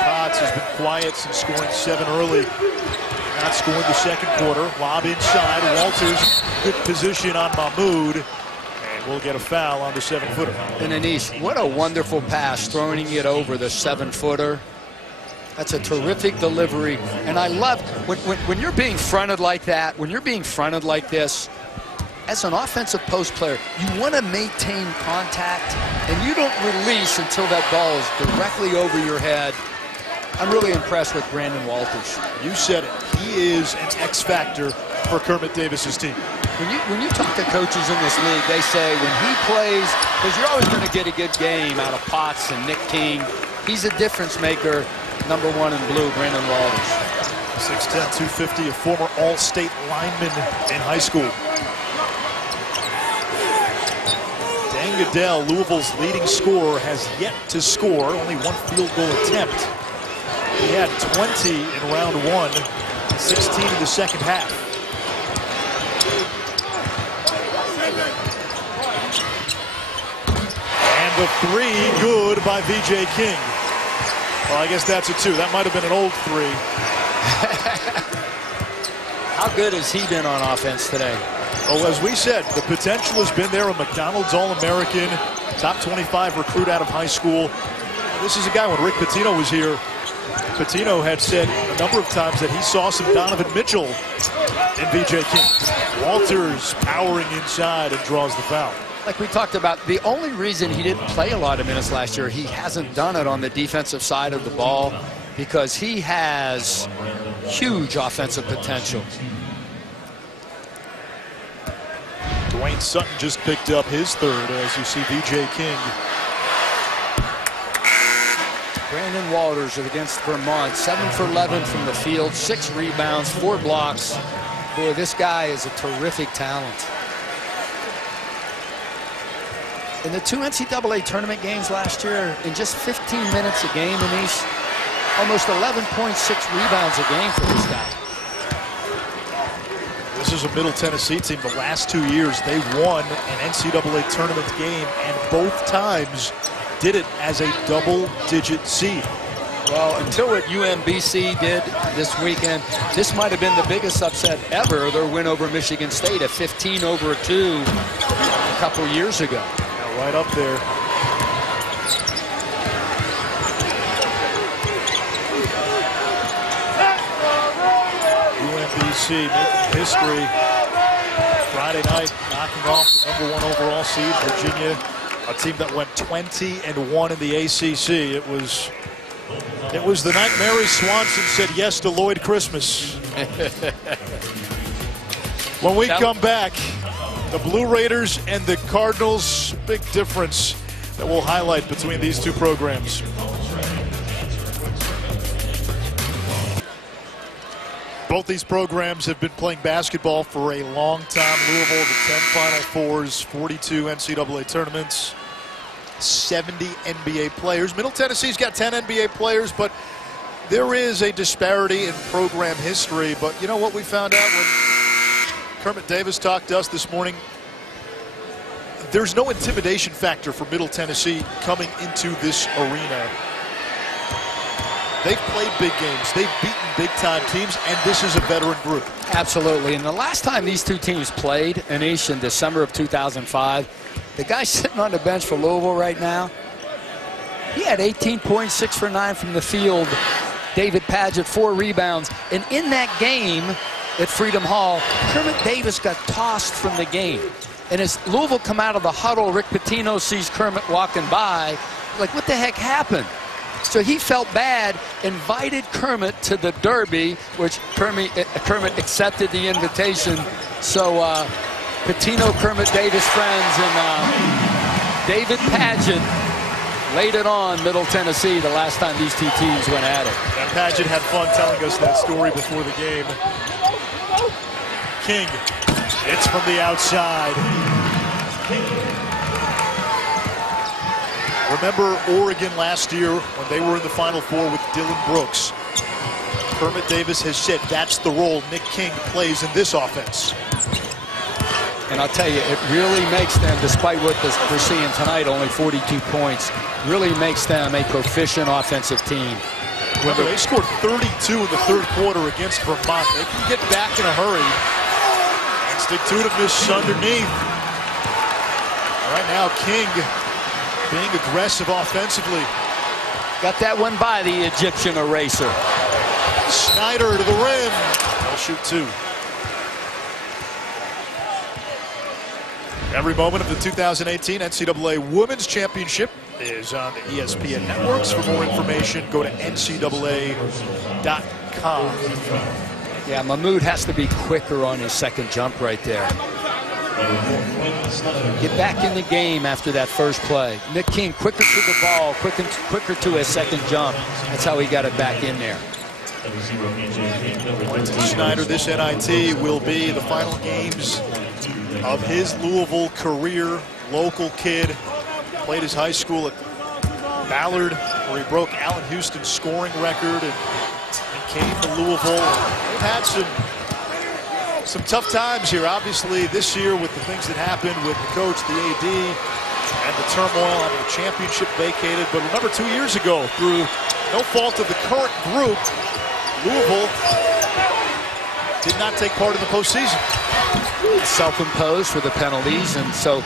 Potts has been quiet since scoring 7 early. Not scoring the second quarter. Lob inside. Walters, good position on Mahmoud. And we'll get a foul on the 7-footer. And Anish, what a wonderful pass, throwing it over the 7-footer. That's a terrific delivery. And I love when you're being fronted like that, when you're being fronted like this, as an offensive post player, you want to maintain contact, and you don't release until that ball is directly over your head. I'm really impressed with Brandon Walters. You said it. He is an X factor for Kermit Davis's team. When you talk to coaches in this league, they say when he plays, because you're always going to get a good game out of Potts and Nick King. He's a difference maker. Number 1 in blue, Brandon Walters. 6'10", 250, a former All-State lineman in high school. Goodell, Louisville's leading scorer, has yet to score. Only 1 field goal attempt. He had 20 in round 1, 16 in the second half. And the 3 good by VJ King. Well, I guess that's a 2. That might have been an old 3. How good has he been on offense today? Oh, as we said, the potential has been there. A McDonald's All-American, top 25 recruit out of high school. This is a guy, when Rick Pitino was here, Pitino had said a number of times that he saw some Donovan Mitchell in VJ King. Walters powering inside and draws the foul. Like we talked about, the only reason he didn't play a lot of minutes last year, he hasn't done it on the defensive side of the ball because he has huge offensive potential. Dwayne Sutton just picked up his 3rd as you see VJ King. Brandon Walters against Vermont, 7 for 11 from the field, 6 rebounds, 4 blocks. Boy, this guy is a terrific talent. In the 2 NCAA tournament games last year, in just 15 minutes a game in East, almost 11.6 rebounds a game for this guy. This is a Middle Tennessee team. The last 2 years, they won an NCAA tournament game, and both times did it as a double-digit seed. Well, until what UMBC did this weekend, this might have been the biggest upset ever, their win over Michigan State, a 15-2 a couple years ago. Yeah, right up there. UMBC making history Friday night, knocking off the #1 overall seed, Virginia, a team that went 20-1 in the ACC. It was the night Mary Swanson said yes to Lloyd Christmas. When we come back, the Blue Raiders and the Cardinals, big difference that we'll highlight between these two programs. Both these programs have been playing basketball for a long time. Louisville, the 10 Final Fours, 42 NCAA tournaments, 70 NBA players. Middle Tennessee's got 10 NBA players, but there is a disparity in program history. But you know what we found out when Kermit Davis talked to us this morning? There's no intimidation factor for Middle Tennessee coming into this arena. They've played big games. They've beaten big-time teams, and this is a veteran group. Absolutely. And the last time these two teams played, Anish, in December of 2005, the guy sitting on the bench for Louisville right now, he had 18 points, 6 for 9 from the field. David Padgett, 4 rebounds. And in that game at Freedom Hall, Kermit Davis got tossed from the game. And as Louisville come out of the huddle, Rick Pitino sees Kermit walking by, like, what the heck happened? So he felt bad, invited Kermit to the Derby, which Kermit accepted the invitation. So Pitino, Kermit Davis friends, and David Padgett laid it on Middle Tennessee the last time these two teams went at it. And Padgett had fun telling us that story before the game. King It's from the outside. Remember Oregon last year when they were in the Final Four with Dylan Brooks. Kermit Davis has said that's the role Nick King plays in this offense. And I'll tell you, it really makes them, despite what we're seeing tonight, only 42 points, really makes them a proficient offensive team. Remember, they scored 32 in the third quarter against Vermont. They can get back in a hurry and stick to it miss underneath. Right now, King being aggressive offensively. Got that one by the Egyptian eraser. Snyder to the rim. They'll shoot two. Every moment of the 2018 NCAA Women's Championship is on the ESPN networks. For more information, go to ncaa.com. Yeah, Mahmoud has to be quicker on his second jump right there. Get back in the game after that first play. Nick King quicker to the ball, quicker to his second jump. That's how he got it back in there. Snyder, this NIT will be the final games of his Louisville career. Local kid, played his high school at Ballard, where he broke Allen Houston's scoring record, and came to Louisville. They've had some tough times here, obviously, this year with the things that happened with the coach, the AD, and the turmoil, having the championship vacated. But remember, 2 years ago, through no fault of the current group, Louisville did not take part in the postseason. Self-imposed for the penalties, and so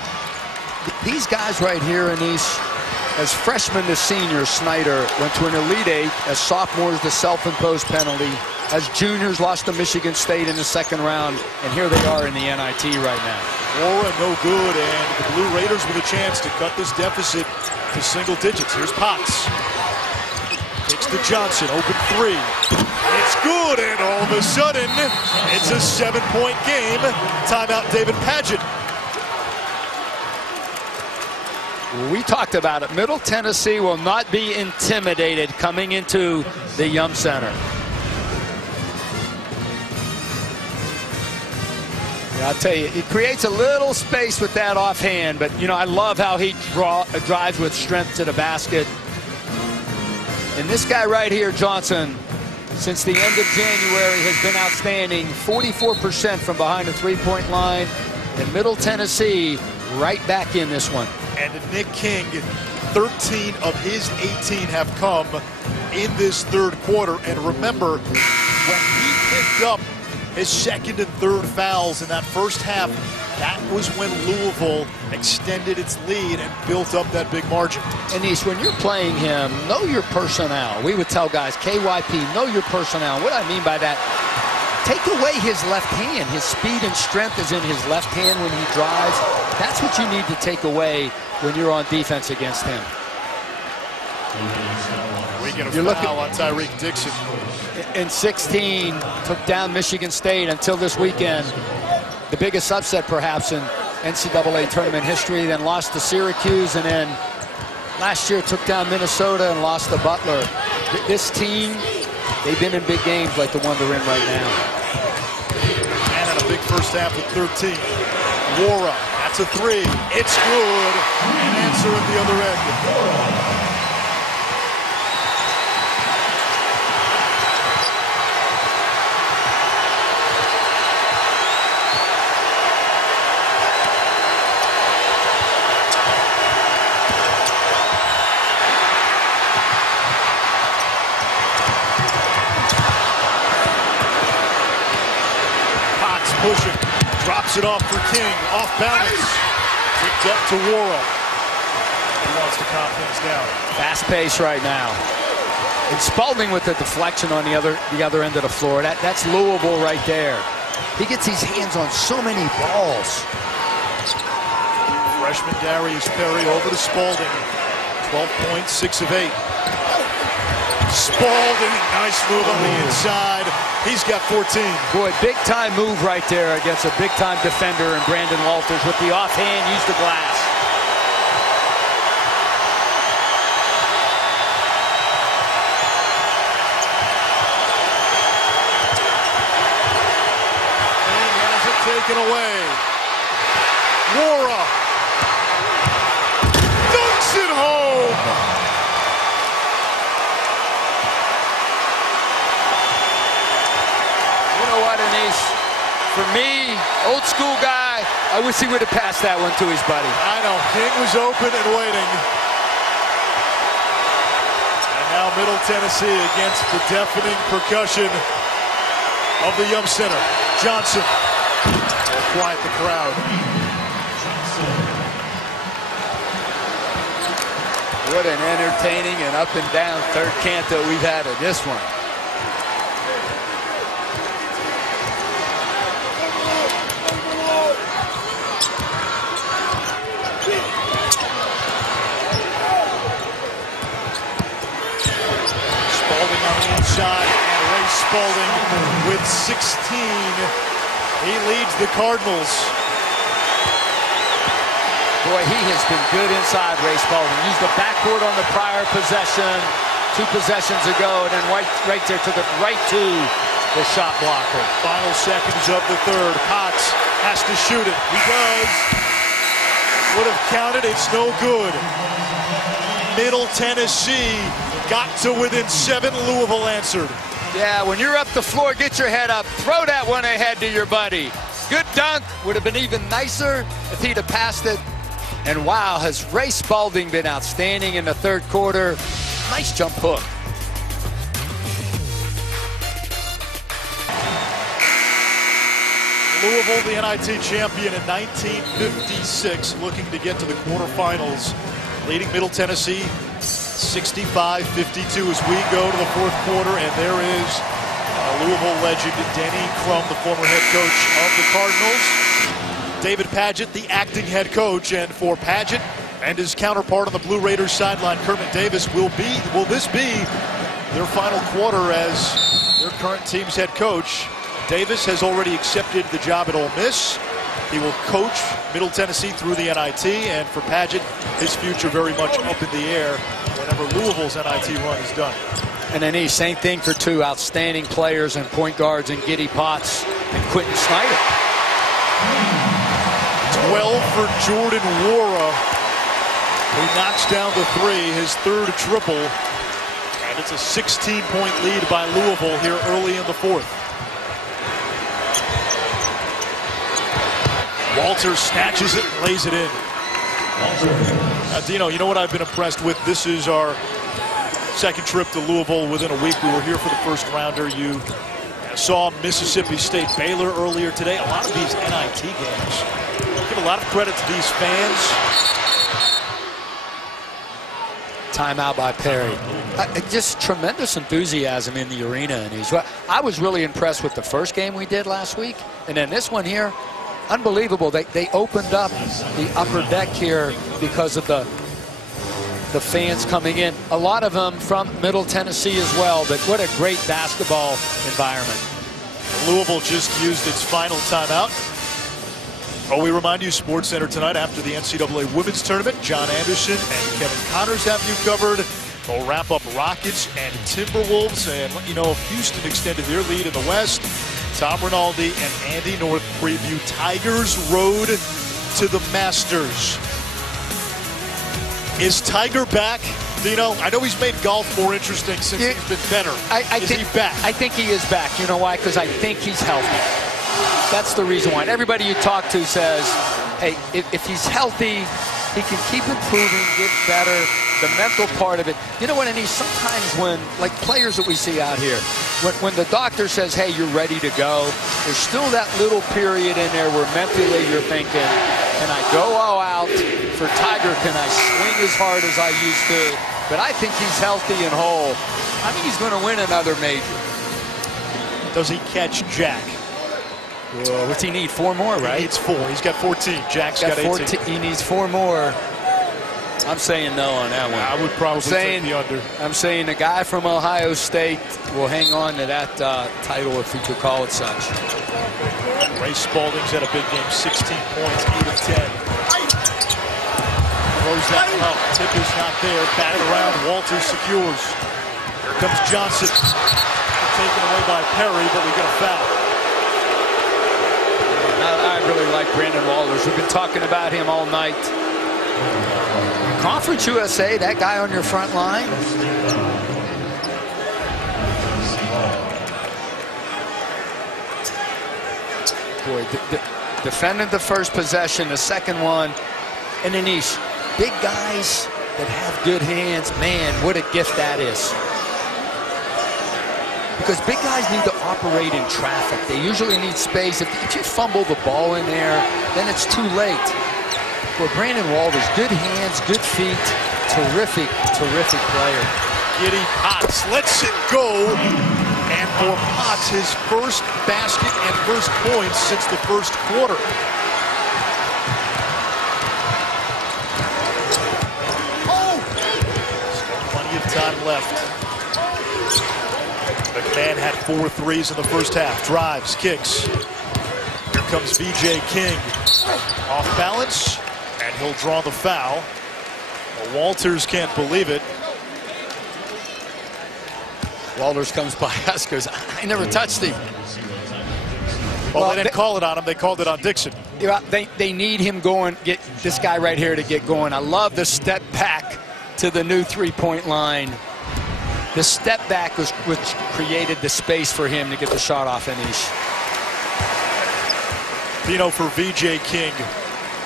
these guys right here, Anise, as freshmen to seniors, Snyder went to an Elite Eight. As sophomores, the self-imposed penalty. As juniors, lost to Michigan State in the second round, and here they are in the NIT right now. Aura no good, and the Blue Raiders with a chance to cut this deficit to single digits. Here's Potts. Kicks to Johnson, open three. It's good, and all of a sudden, it's a 7-point game. Timeout, David Padgett. We talked about it. Middle Tennessee will not be intimidated coming into the Yum Center. Yeah, I'll tell you, it creates a little space with that offhand, but, you know, I love how he drives with strength to the basket. And this guy right here, Johnson, since the end of January has been outstanding. 44% from behind the three-point line. And Middle Tennessee right back in this one. And Nick King, 13 of his 18 have come in this third quarter. And remember, when he picked up his second and third fouls in that first half, that was when Louisville extended its lead and built up that big margin. Anise, when you're playing him, know your personnel. We would tell guys, KYP, know your personnel. What I mean by that, take away his left hand. His speed and strength is in his left hand when he drives. That's what you need to take away when you're on defense against him. We get a foul on Tyreek Dixon. In 16, took down Michigan State until this weekend. The biggest upset perhaps in NCAA tournament history, then lost to Syracuse, and then last year took down Minnesota and lost to Butler. This team, they've been in big games like the one they're in right now. And had a big first half with 13. Wara, that's a three. It's good. And answer at the other end. Pushing, drops it off for King, off balance, kicked up to Wara. He wants to calm things down. Fast pace right now. And Spalding with the deflection on the other end of the floor. That's Louisville right there. He gets his hands on so many balls. Freshman Darius Perry over to Spalding. 12 points, 6 of 8. Spalding, nice move on the inside. He's got 14. Boy, big-time move right there against a big-time defender in Brandon Walters with the offhand, use the glass. And has it taken away. Wara dunks it home. You know what, Anise? For me, old school guy, I wish he would have passed that one to his buddy. I know. King was open and waiting. And now Middle Tennessee against the deafening percussion of the Yum Center. Johnson will quiet the crowd. What an entertaining and up and down third canto we've had in this one. Spalding on the inside, and Ray Spalding with 16. He leads the Cardinals. Boy, he has been good inside, Ray Spalding. Used the backboard on the prior possession 2 possessions ago, and then right there took it right to the shot blocker. Final seconds of the third. Potts has to shoot it. He does. Would have counted. It's no good. Middle Tennessee got to within 7. Louisville answered. Yeah, when you're up the floor, get your head up. Throw that one ahead to your buddy. Good dunk. Would have been even nicer if he'd have passed it. And wow, has Ray Spalding been outstanding in the third quarter. Nice jump hook. Louisville, the NIT champion in 1956, looking to get to the quarterfinals. Leading Middle Tennessee 65-52 as we go to the fourth quarter. And there is Louisville legend Denny Crum, the former head coach of the Cardinals. David Padgett, the acting head coach, and for Padgett and his counterpart on the Blue Raiders sideline, Kermit Davis, will this be their final quarter as their current team's head coach? Davis has already accepted the job at Ole Miss. He will coach Middle Tennessee through the NIT, and for Padgett, his future very much up in the air whenever Louisville's NIT run is done. And then same thing for 2 outstanding players and point guards in Giddy Potts and Quentin Snyder. 12 for Jordan Wara, who knocks down the 3, his 3rd triple. And it's a 16-point lead by Louisville here early in the 4th. Walter snatches it and lays it in. Dino, you know what I've been impressed with? This is our 2nd trip to Louisville within a week. We were here for the first rounder. You saw Mississippi State Baylor earlier today. A lot of these NIT games. Give a lot of credit to these fans. Timeout by Perry. Just tremendous enthusiasm in the arena. And I was really impressed with the first game we did last week. And then this one here, unbelievable. They opened up the upper deck here because of the fans coming in. A lot of them from Middle Tennessee as well. But what a great basketball environment. Louisville just used its final timeout. Oh, we remind you, Sports Center tonight after the NCAA Women's Tournament. John Anderson and Kevin Connors have you covered. They'll wrap up Rockets and Timberwolves and let you know if Houston extended their lead in the West. Tom Rinaldi and Andy North preview Tigers' road to the Masters. Is Tiger back? Dino, I know he's made golf more interesting since he's been better. Is he back? I think he is back. You know why? Because I think he's healthy. That's the reason why. And everybody you talk to says, hey, if he's healthy, he can keep improving, get better. The mental part of it. You know what, and sometimes when, like players that we see out here, when the doctor says, hey, you're ready to go, there's still that little period in there where mentally you're thinking, can I go all out? For Tiger, can I swing as hard as I used to? But I think he's healthy and whole. I think he's going to win another major. Does he catch Jack? What's he need? 4 more, right? He needs 4. He's got 14. Jack's got 18. He needs 4 more. I'm saying no on that one. I would probably take the under. I'm saying the guy from Ohio State will hang on to that title if we could call it such. Ray Spalding's had a big game, 16 points, 8 of 10. Throws that one up. Tip is not there. Batted around. Walter secures. Here comes Johnson. Taken away by Perry, but we get a foul. All right, really like Brandon Walters. We've been talking about him all night. Conference USA, that guy on your front line. Boy, defended the first possession, the second one. And Anish, big guys that have good hands, man, what a gift that is. Because big guys need to operate in traffic. They usually need space. If you fumble the ball in there, then it's too late. Well, Brandon Walters, good hands, good feet, terrific player. Giddy Potts lets it go. And for Potts, his first basket and first points since the first quarter. Still plenty of time left. McMahon had 4 threes in the first half. Drives, kicks. Here comes VJ King. Off balance, and he'll draw the foul. Well, Walters can't believe it. Walters comes by us, goes, I never touched him. Well, they didn't call it on him. They called it on Dixon. Yeah, they need him going, get this guy right here to get going. I love the step back to the new three-point line. The step back was which created the space for him to get the shot off Anish. For VJ King,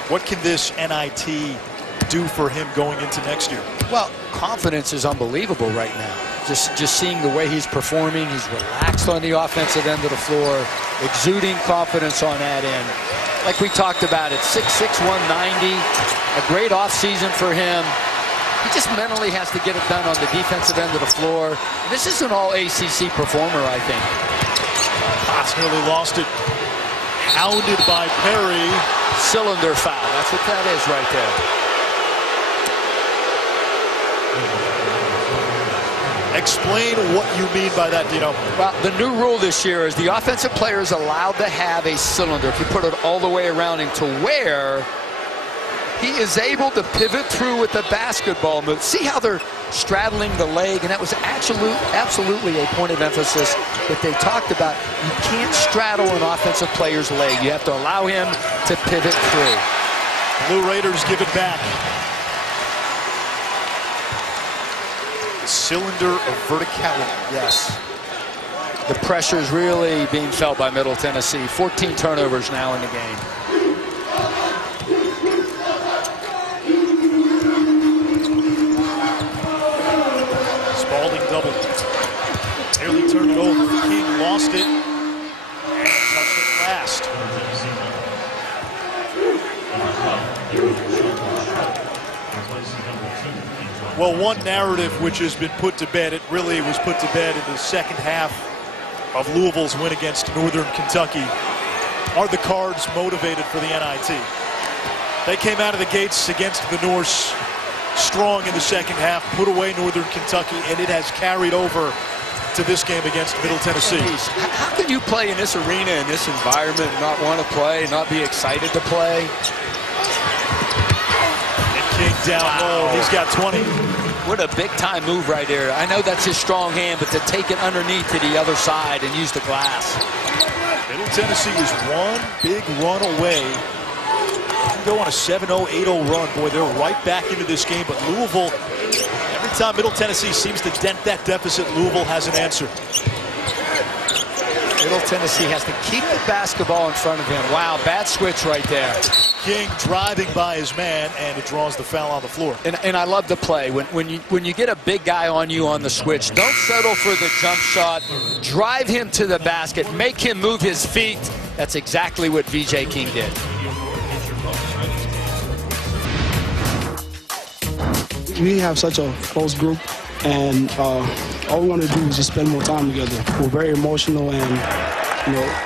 what can this NIT do for him going into next year? Well, confidence is unbelievable right now. Just seeing the way he's performing, he's relaxed on the offensive end of the floor, exuding confidence on that end. Like we talked about it, 6'6", 190, a great offseason for him. He just mentally has to get it done on the defensive end of the floor. This is an all-ACC performer, I think. Potts nearly lost it. Hounded by Perry. Cylinder foul, that's what that is right there. Explain what you mean by that, Dino. Well, the new rule this year is the offensive player is allowed to have a cylinder if you put it all the way around him to where he is able to pivot through with the basketball move. See how they're straddling the leg? And that was absolutely a point of emphasis that they talked about. You can't straddle an offensive player's leg. You have to allow him to pivot through. Blue Raiders give it back. Cylinder of verticality. Yes. The pressure is really being felt by Middle Tennessee. 14 turnovers now in the game. Spalding double. Nearly turned it over. King lost it. And touched it last. Well, one narrative which has been put to bed, it really was put to bed in the second half of Louisville's win against Northern Kentucky. Are the Cards motivated for the NIT? They came out of the gates against the Norse strong in the second half, put away Northern Kentucky, and it has carried over to this game against Middle Tennessee. How can you play in this arena, in this environment, and not want to play, not be excited to play? King down low. He's got 20. What a big-time move right there. I know that's his strong hand, but to take it underneath to the other side and use the glass. Middle Tennessee is one big run away. They can go on a 7-0, 8-0 run. Boy, they're right back into this game. But Louisville, every time Middle Tennessee seems to dent that deficit, Louisville has an answer. Middle Tennessee has to keep the basketball in front of him. Wow, bad switch right there. King driving by his man, and it draws the foul on the floor. And I love the play. When you get a big guy on you on the switch, don't settle for the jump shot. Drive him to the basket. Make him move his feet. That's exactly what VJ King did. We have such a close group, and all we want to do is just spend more time together. We're very emotional, and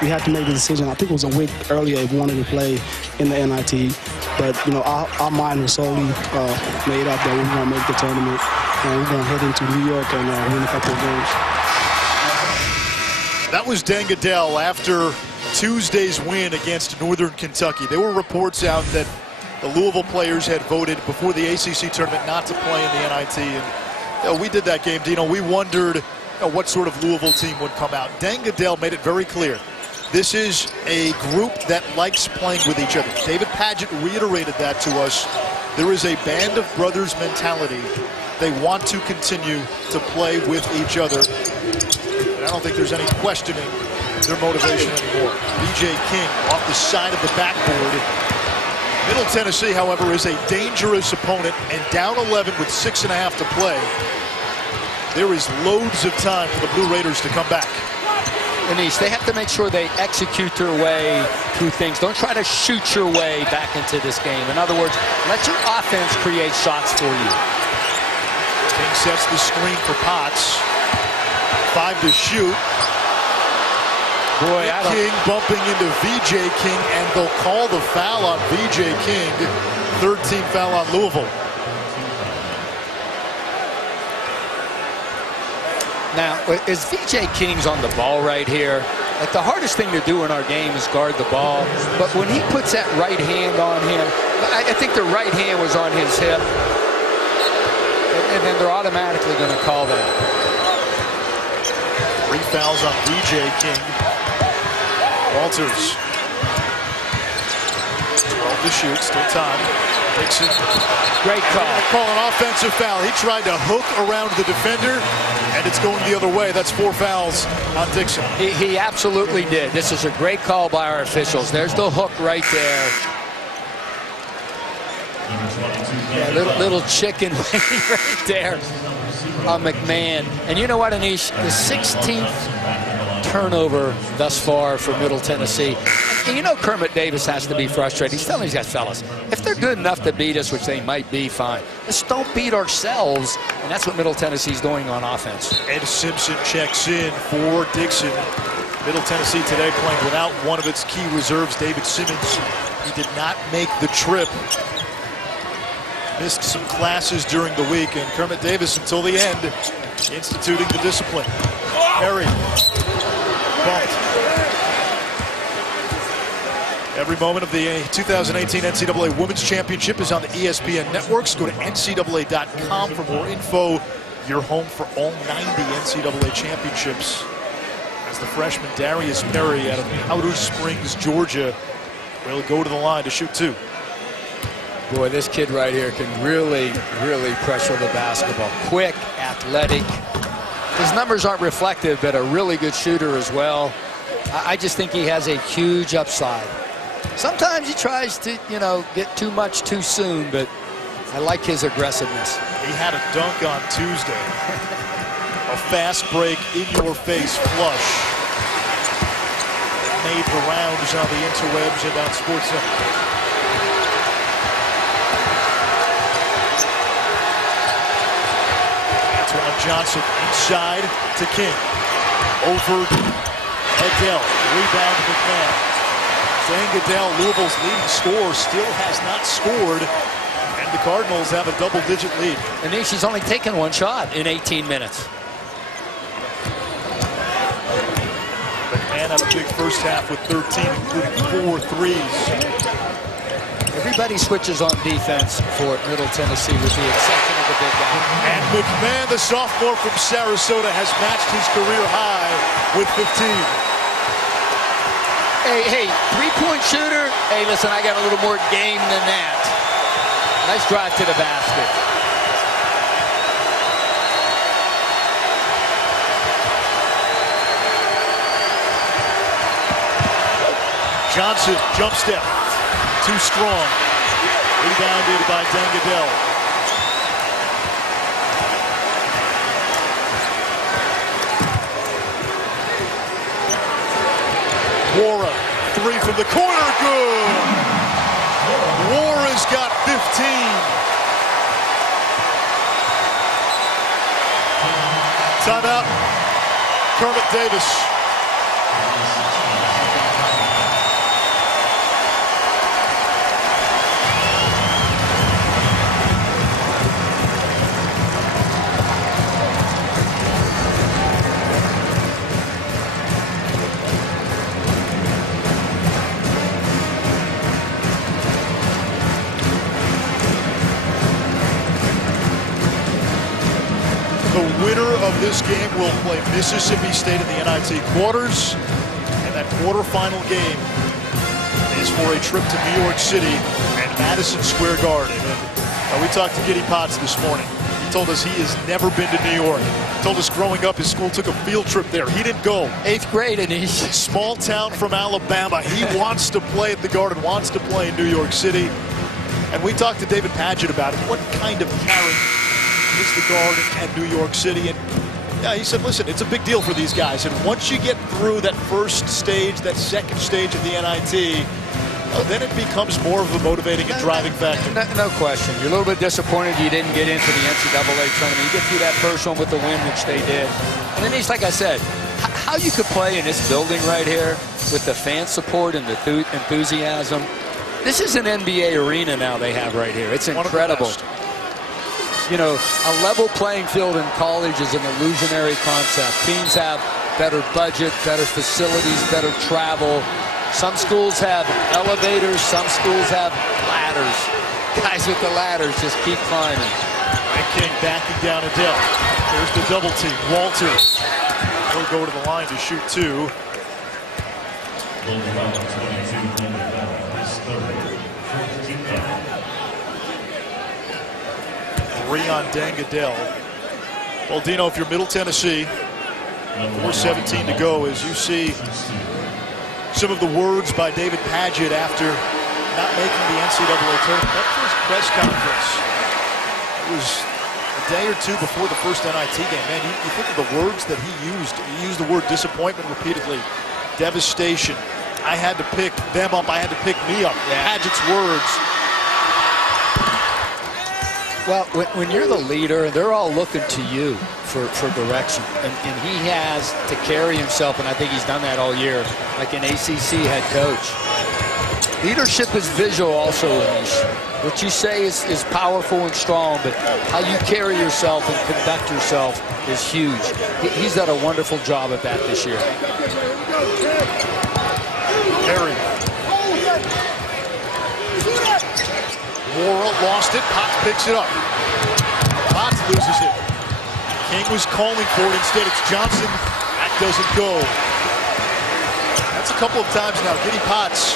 we had to make the decision. I think it was a week earlier if we wanted to play in the NIT, but our mind was solely made up that we were going to make the tournament, and we're going to head into New York and win a couple of games. That was Dan Goodell after Tuesday's win against Northern Kentucky. There were reports out that the Louisville players had voted before the ACC tournament not to play in the NIT, and we did that game, Dino. We wondered what sort of Louisville team would come out. Dan Goodell made it very clear. This is a group that likes playing with each other. David Padgett reiterated that to us. There is a band of brothers mentality. They want to continue to play with each other. And I don't think there's any questioning their motivation anymore. B.J. King off the side of the backboard. Middle Tennessee, however, is a dangerous opponent, and down 11 with 6.5 to play. There is loads of time for the Blue Raiders to come back. Anish, they have to make sure they execute their way through things. Don't try to shoot your way back into this game. In other words, let your offense create shots for you. King sets the screen for Potts. 5 to shoot. Boy, King bumping into V.J. King, and they'll call the foul on V.J. King. Third team foul on Louisville. Now, as V.J. King's on the ball right here, like the hardest thing to do in our game is guard the ball. But when he puts that right hand on him, I think the right hand was on his hip. And then they're automatically going to call that. 3 fouls on V.J. King. Walters. 12 to shoot, still time. Dixon. Great call. Call an offensive foul. He tried to hook around the defender, and it's going the other way. That's 4 fouls on Dixon. He absolutely did. This is a great call by our officials. There's the hook right there. Yeah, little chicken right there on McMahon. And you know what, Anish? The 16th turnover thus far for Middle Tennessee. And you know Kermit Davis has to be frustrated. He's telling these guys, fellas, if they're good enough to beat us, which they might be, fine. Let's don't beat ourselves. And that's what Middle Tennessee's doing on offense. Ed Simpson checks in for Dixon. Middle Tennessee today playing without one of its key reserves, David Simmons. He did not make the trip. Missed some classes during the week, and Kermit Davis, until the end, instituting the discipline. Perry bumped. Every moment of the 2018 NCAA Women's Championship is on the ESPN networks. Go to ncaa.com for more info. Your home for all 90 NCAA championships. As the freshman Darius Perry out of Powder Springs, Georgia, will go to the line to shoot 2. Boy, this kid right here can really, really pressure the basketball. Quick, athletic. His numbers aren't reflective, but a really good shooter as well. I just think he has a huge upside. Sometimes he tries to, get too much too soon, but I like his aggressiveness. He had a dunk on Tuesday. A fast break, in-your-face flush. It made the rounds on the interwebs and on SportsCenter. Johnson inside to King. Over Adele. Rebound to McMahon. Dang Adele, Louisville's leading scorer, still has not scored. And the Cardinals have a double-digit lead. And she's only taken 1 shot in 18 minutes. McMahon had a big first half with 13, including 4 threes. Everybody switches on defense for Middle Tennessee with the exception of the big guy. And McMahon, the sophomore from Sarasota, has matched his career high with 15. Hey, 3-point shooter. Hey, listen, I got a little more game than that. Nice drive to the basket. Johnson, jump step. Too strong. Rebounded by Dangadell. Wara, 3 from the corner, good. Wara's got 15. Timeout. Kermit Davis. The winner of this game will play Mississippi State in the NIT quarters, and That quarterfinal game is for a trip to New York City and Madison Square Garden. And we talked to Giddy Potts this morning. He told us he has never been to New York. He told us growing up his school took a field trip there. He didn't go. 8th grade, and he's small town from Alabama. He wants to play at the Garden, wants to play in New York City. And we talked to David Padgett about it. What kind of carrot is the Garden and New York City? And yeah, he said, listen, it's a big deal for these guys. And once you get through that first stage, that second stage of the NIT, then it becomes more of a motivating and driving factor. No question. You're a little bit disappointed you didn't get into the NCAA tournament. You get through that first one with the win, which they did. And then like I said, how you could play in this building right here with the fan support and the enthusiasm. This is an NBA arena now they have right here. It's incredible. You know, a level playing field in college is an illusionary concept. Teams have better budget, better facilities, better travel. Some schools have elevators, some schools have ladders. Guys with the ladders just keep climbing. Ryan King backing down Adele. There's the double team. Walters will go to the line to shoot two. Three on Dangadell. Well, Dino, if you're Middle Tennessee, 4:17 to go, as you see some of the words by David Padgett after not making the NCAA tournament. That first press conference, it was a day or two before the first NIT game. Man, you think of the words that he used. He used the word disappointment repeatedly, devastation. I had to pick them up. I had to pick me up. Yeah. Padgett's words. Well, when you're the leader, they're all looking to you for direction. And he has to carry himself, and I think he's done that all year, like an ACC head coach. Leadership is visual also, Anish. What you say is powerful and strong, but how you carry yourself and conduct yourself is huge. He's done a wonderful job at that this year. Perry. Morrill lost it. Potts picks it up. Potts loses it. King was calling for it. Instead, it's Johnson. That doesn't go. That's a couple of times now. Giddy Potts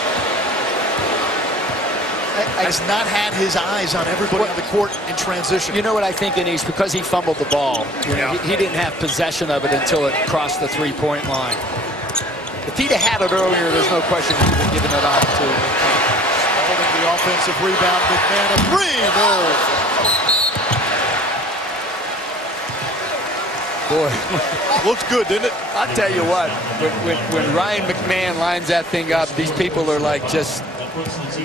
has not had his eyes on everybody on the court in transition. You know what I think, Anish? Because he fumbled the ball. You know, he didn't have possession of it until it crossed the three-point line. If he'd have had it earlier, there's no question he would have given it off to Holding the offensive rebound. McMahon a three. No. Boy. Looked good, didn't it? I'll tell you what. When Ryan McMahon lines that thing up, these people are like just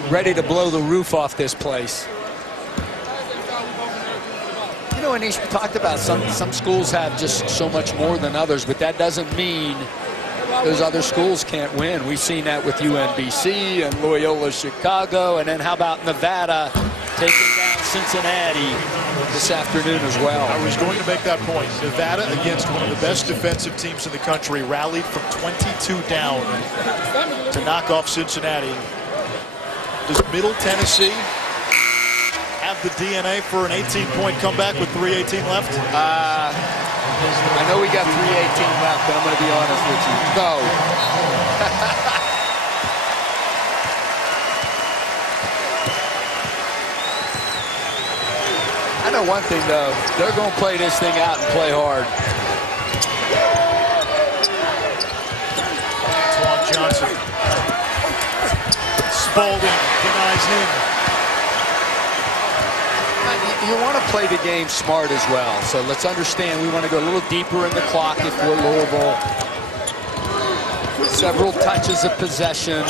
ready to blow the roof off this place. You know, Anish, we talked about some schools have just so much more than others, but that doesn't mean those other schools can't win. We've seen that with UNBC and Loyola Chicago, and then how about Nevada taking down Cincinnati this afternoon as well. I was going to make that point. Nevada, against one of the best defensive teams in the country, rallied from 22 down to knock off Cincinnati. Does Middle Tennessee have the DNA for an 18-point comeback with 3:18 left? I know we got 3:18 left, but I'm going to be honest with you. No. I know one thing, though. They're going to play this thing out and play hard. Twan Johnson. Spalding denies him. You want to play the game smart as well. So let's understand we want to go a little deeper in the clock if we're Louisville. Several touches of possession.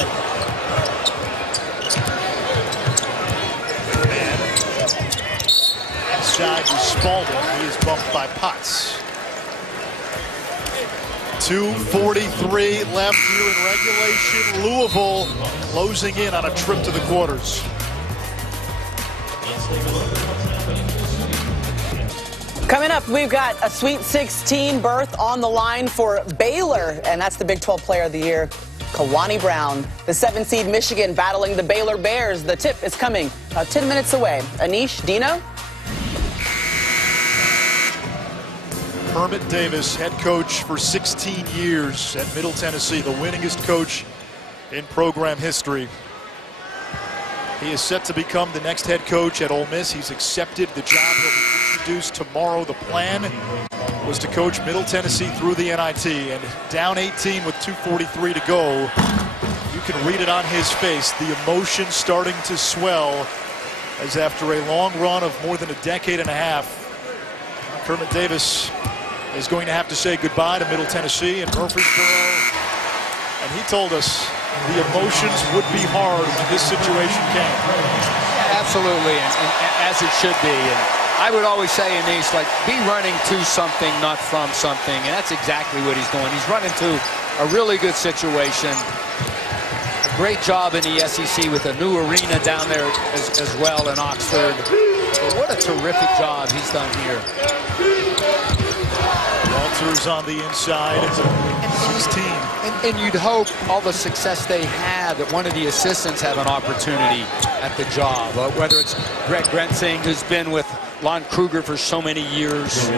Inside to Spalding. He is bumped by Potts. 2:43 left here in regulation. Louisville closing in on a trip to the quarters. Coming up, we've got a Sweet 16 berth on the line for Baylor, and that's the Big 12 Player of the Year, Kawani Brown. The 7-seed Michigan battling the Baylor Bears. The tip is coming about 10 minutes away. Anish, Dino? Kermit Davis, head coach for 16 years at Middle Tennessee, the winningest coach in program history. He is set to become the next head coach at Ole Miss. He's accepted the job. He'll be introduced tomorrow. The plan was to coach Middle Tennessee through the NIT, and down 18 with 2:43 to go. You can read it on his face, the emotion starting to swell, as after a long run of more than a decade and a half, Kermit Davis is going to have to say goodbye to Middle Tennessee and Murfreesboro. And he told us the emotions would be hard when this situation came. Yeah, absolutely, and as it should be. And I would always say, Anish, like, be running to something, not from something, and that's exactly what he's doing. He's running to a really good situation. Great job in the SEC with a new arena down there as well in Oxford. But what a terrific job he's done here. Walters on the inside. 16. And you'd hope all the success they have that one of the assistants have an opportunity at the job. Whether it's Greg Grensing, who's been with Lon Kruger for so many years.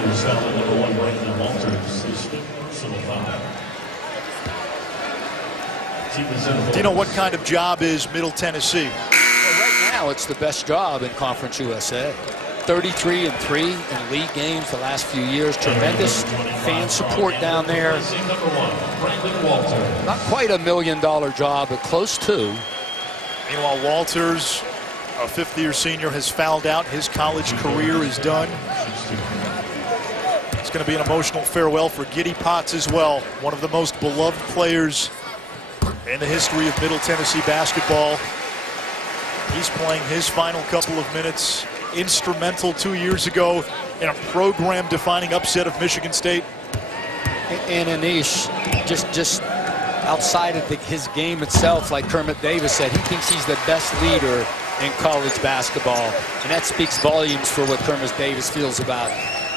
Do you know what kind of job is Middle Tennessee? Well, right now, it's the best job in Conference USA. 33-3 in league games the last few years. Tremendous fan support down there. Not quite $1 million job, but close to. Meanwhile, Walters, a fifth-year senior, has fouled out. His college career is done. It's going to be an emotional farewell for Giddy Potts as well. One of the most beloved players in the history of Middle Tennessee basketball. He's playing his final couple of minutes. Instrumental 2 years ago in a program-defining upset of Michigan State. And Anish, just outside of his game itself, like Kermit Davis said, he thinks he's the best leader in college basketball. And that speaks volumes for what Kermit Davis feels about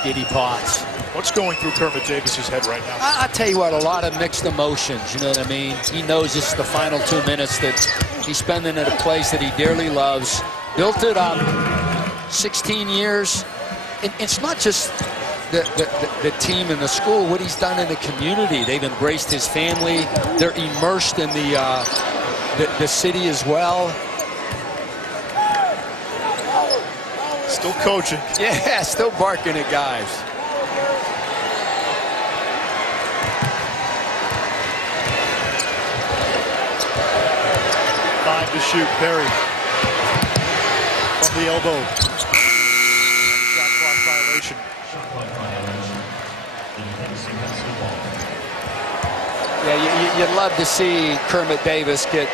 Giddy Potts. What's going through Kermit Davis's head right now? I'll tell you what, a lot of mixed emotions, you know what I mean? He knows this is the final 2 minutes that he's spending at a place that he dearly loves. Built it up, 16 years. It's not just the team and the school, what he's done in the community. They've embraced his family. They're immersed in the city as well. Still coaching. Yeah, still barking at guys. Five to shoot. Perry from the elbow. Shot clock violation. Yeah, you'd love to see Kermit Davis get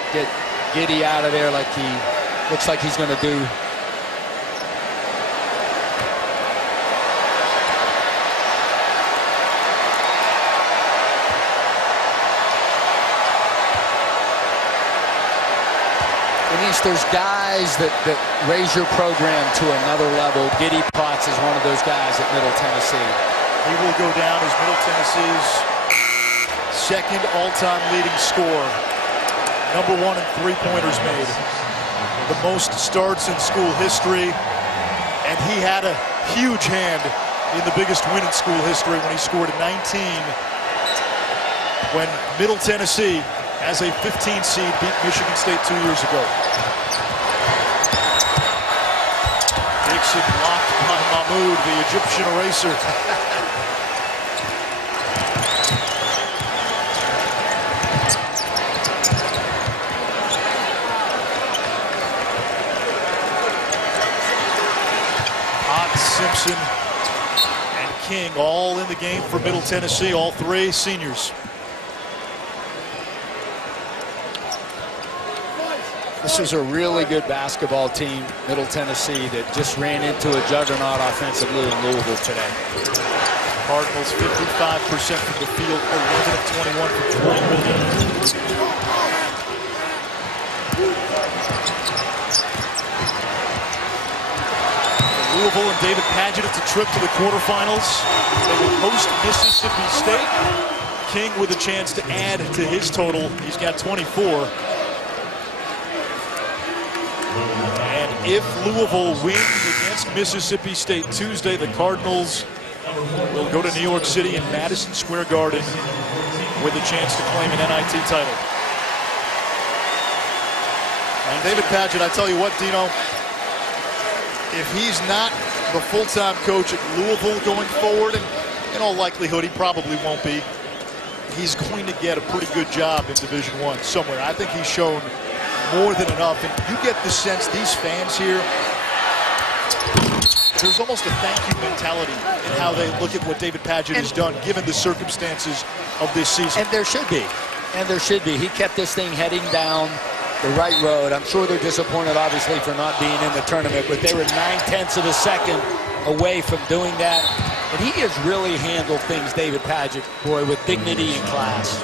Giddy out of there like he looks like he's going to do. There's guys that raise your program to another level. Giddy Potts is one of those guys at Middle Tennessee. He will go down as Middle Tennessee's second all-time leading scorer. #1 in three-pointers made. The most starts in school history. And he had a huge hand in the biggest win in school history when he scored 19 when Middle Tennessee, as a 15 seed, beat Michigan State 2 years ago. Dixon blocked by Mahmoud, the Egyptian eraser. Potts, Simpson, and King all in the game for Middle Tennessee, all three seniors. This is a really good basketball team, Middle Tennessee, that just ran into a juggernaut offensively in Louisville today. Cardinals 55% from the field, 11 of 21 from three. Louisville and David Padgett, it's a trip to the quarterfinals. They will host Mississippi State. King with a chance to add to his total. He's got 24. And if Louisville wins against Mississippi State Tuesday, the Cardinals will go to New York City in Madison Square Garden with a chance to claim an NIT title. And David Padgett, I tell you what, Dino, if he's not the full-time coach at Louisville going forward, and in all likelihood he probably won't be, he's going to get a pretty good job in Division I somewhere. I think he's shown more than enough, and you get the sense these fans here, there's almost a thank you mentality in how they look at what David Padgett has done given the circumstances of this season. And there should be. And there should be. He kept this thing heading down the right road. I'm sure they're disappointed, obviously, for not being in the tournament, but they were 9/10 of a second away from doing that. And he has really handled things, David Padgett, boy, with dignity and class.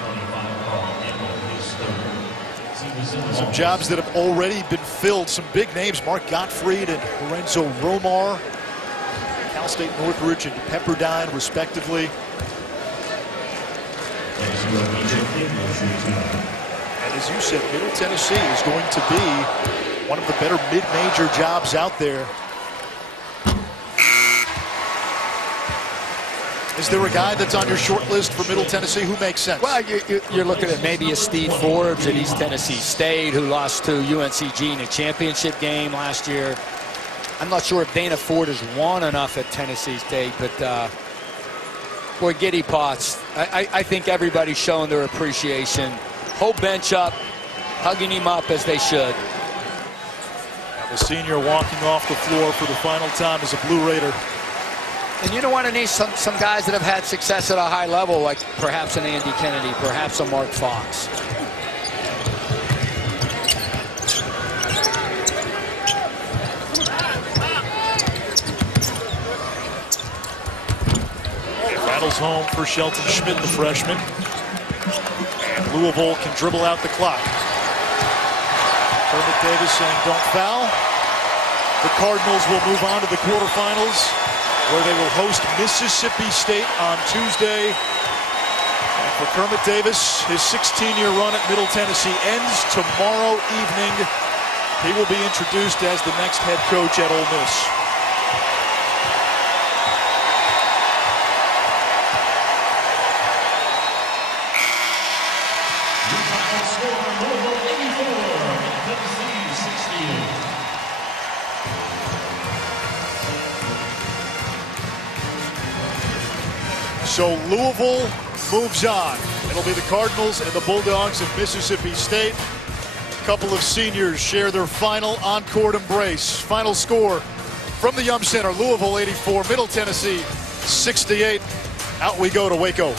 Some jobs that have already been filled. Some big names, Mark Gottfried and Lorenzo Romar. Cal State Northridge and Pepperdine, respectively. And as you said, Middle Tennessee is going to be one of the better mid-major jobs out there. Is there a guy that's on your short list for Middle Tennessee who makes sense? Well, you're looking at maybe a Steve Forbes at East Tennessee State, who lost to UNCG in a championship game last year. I'm not sure if Dana Ford has won enough at Tennessee State, but boy, Giddy Potts, I think everybody's showing their appreciation. Whole bench up, hugging him up as they should. The senior walking off the floor for the final time as a Blue Raider. And you don't want to need some guys that have had success at a high level, like perhaps an Andy Kennedy, perhaps a Mark Fox. Rattles home for Shelton Schmidt, the freshman. And Louisville can dribble out the clock. Kermit Davis saying don't foul. The Cardinals will move on to the quarterfinals, where they will host Mississippi State on Tuesday. And for Kermit Davis, his 16-year run at Middle Tennessee ends tomorrow evening. He will be introduced as the next head coach at Ole Miss. So Louisville moves on. It'll be the Cardinals and the Bulldogs of Mississippi State. A couple of seniors share their final on-court embrace. Final score from the Yum Center, Louisville 84, Middle Tennessee 68. Out we go to Waco.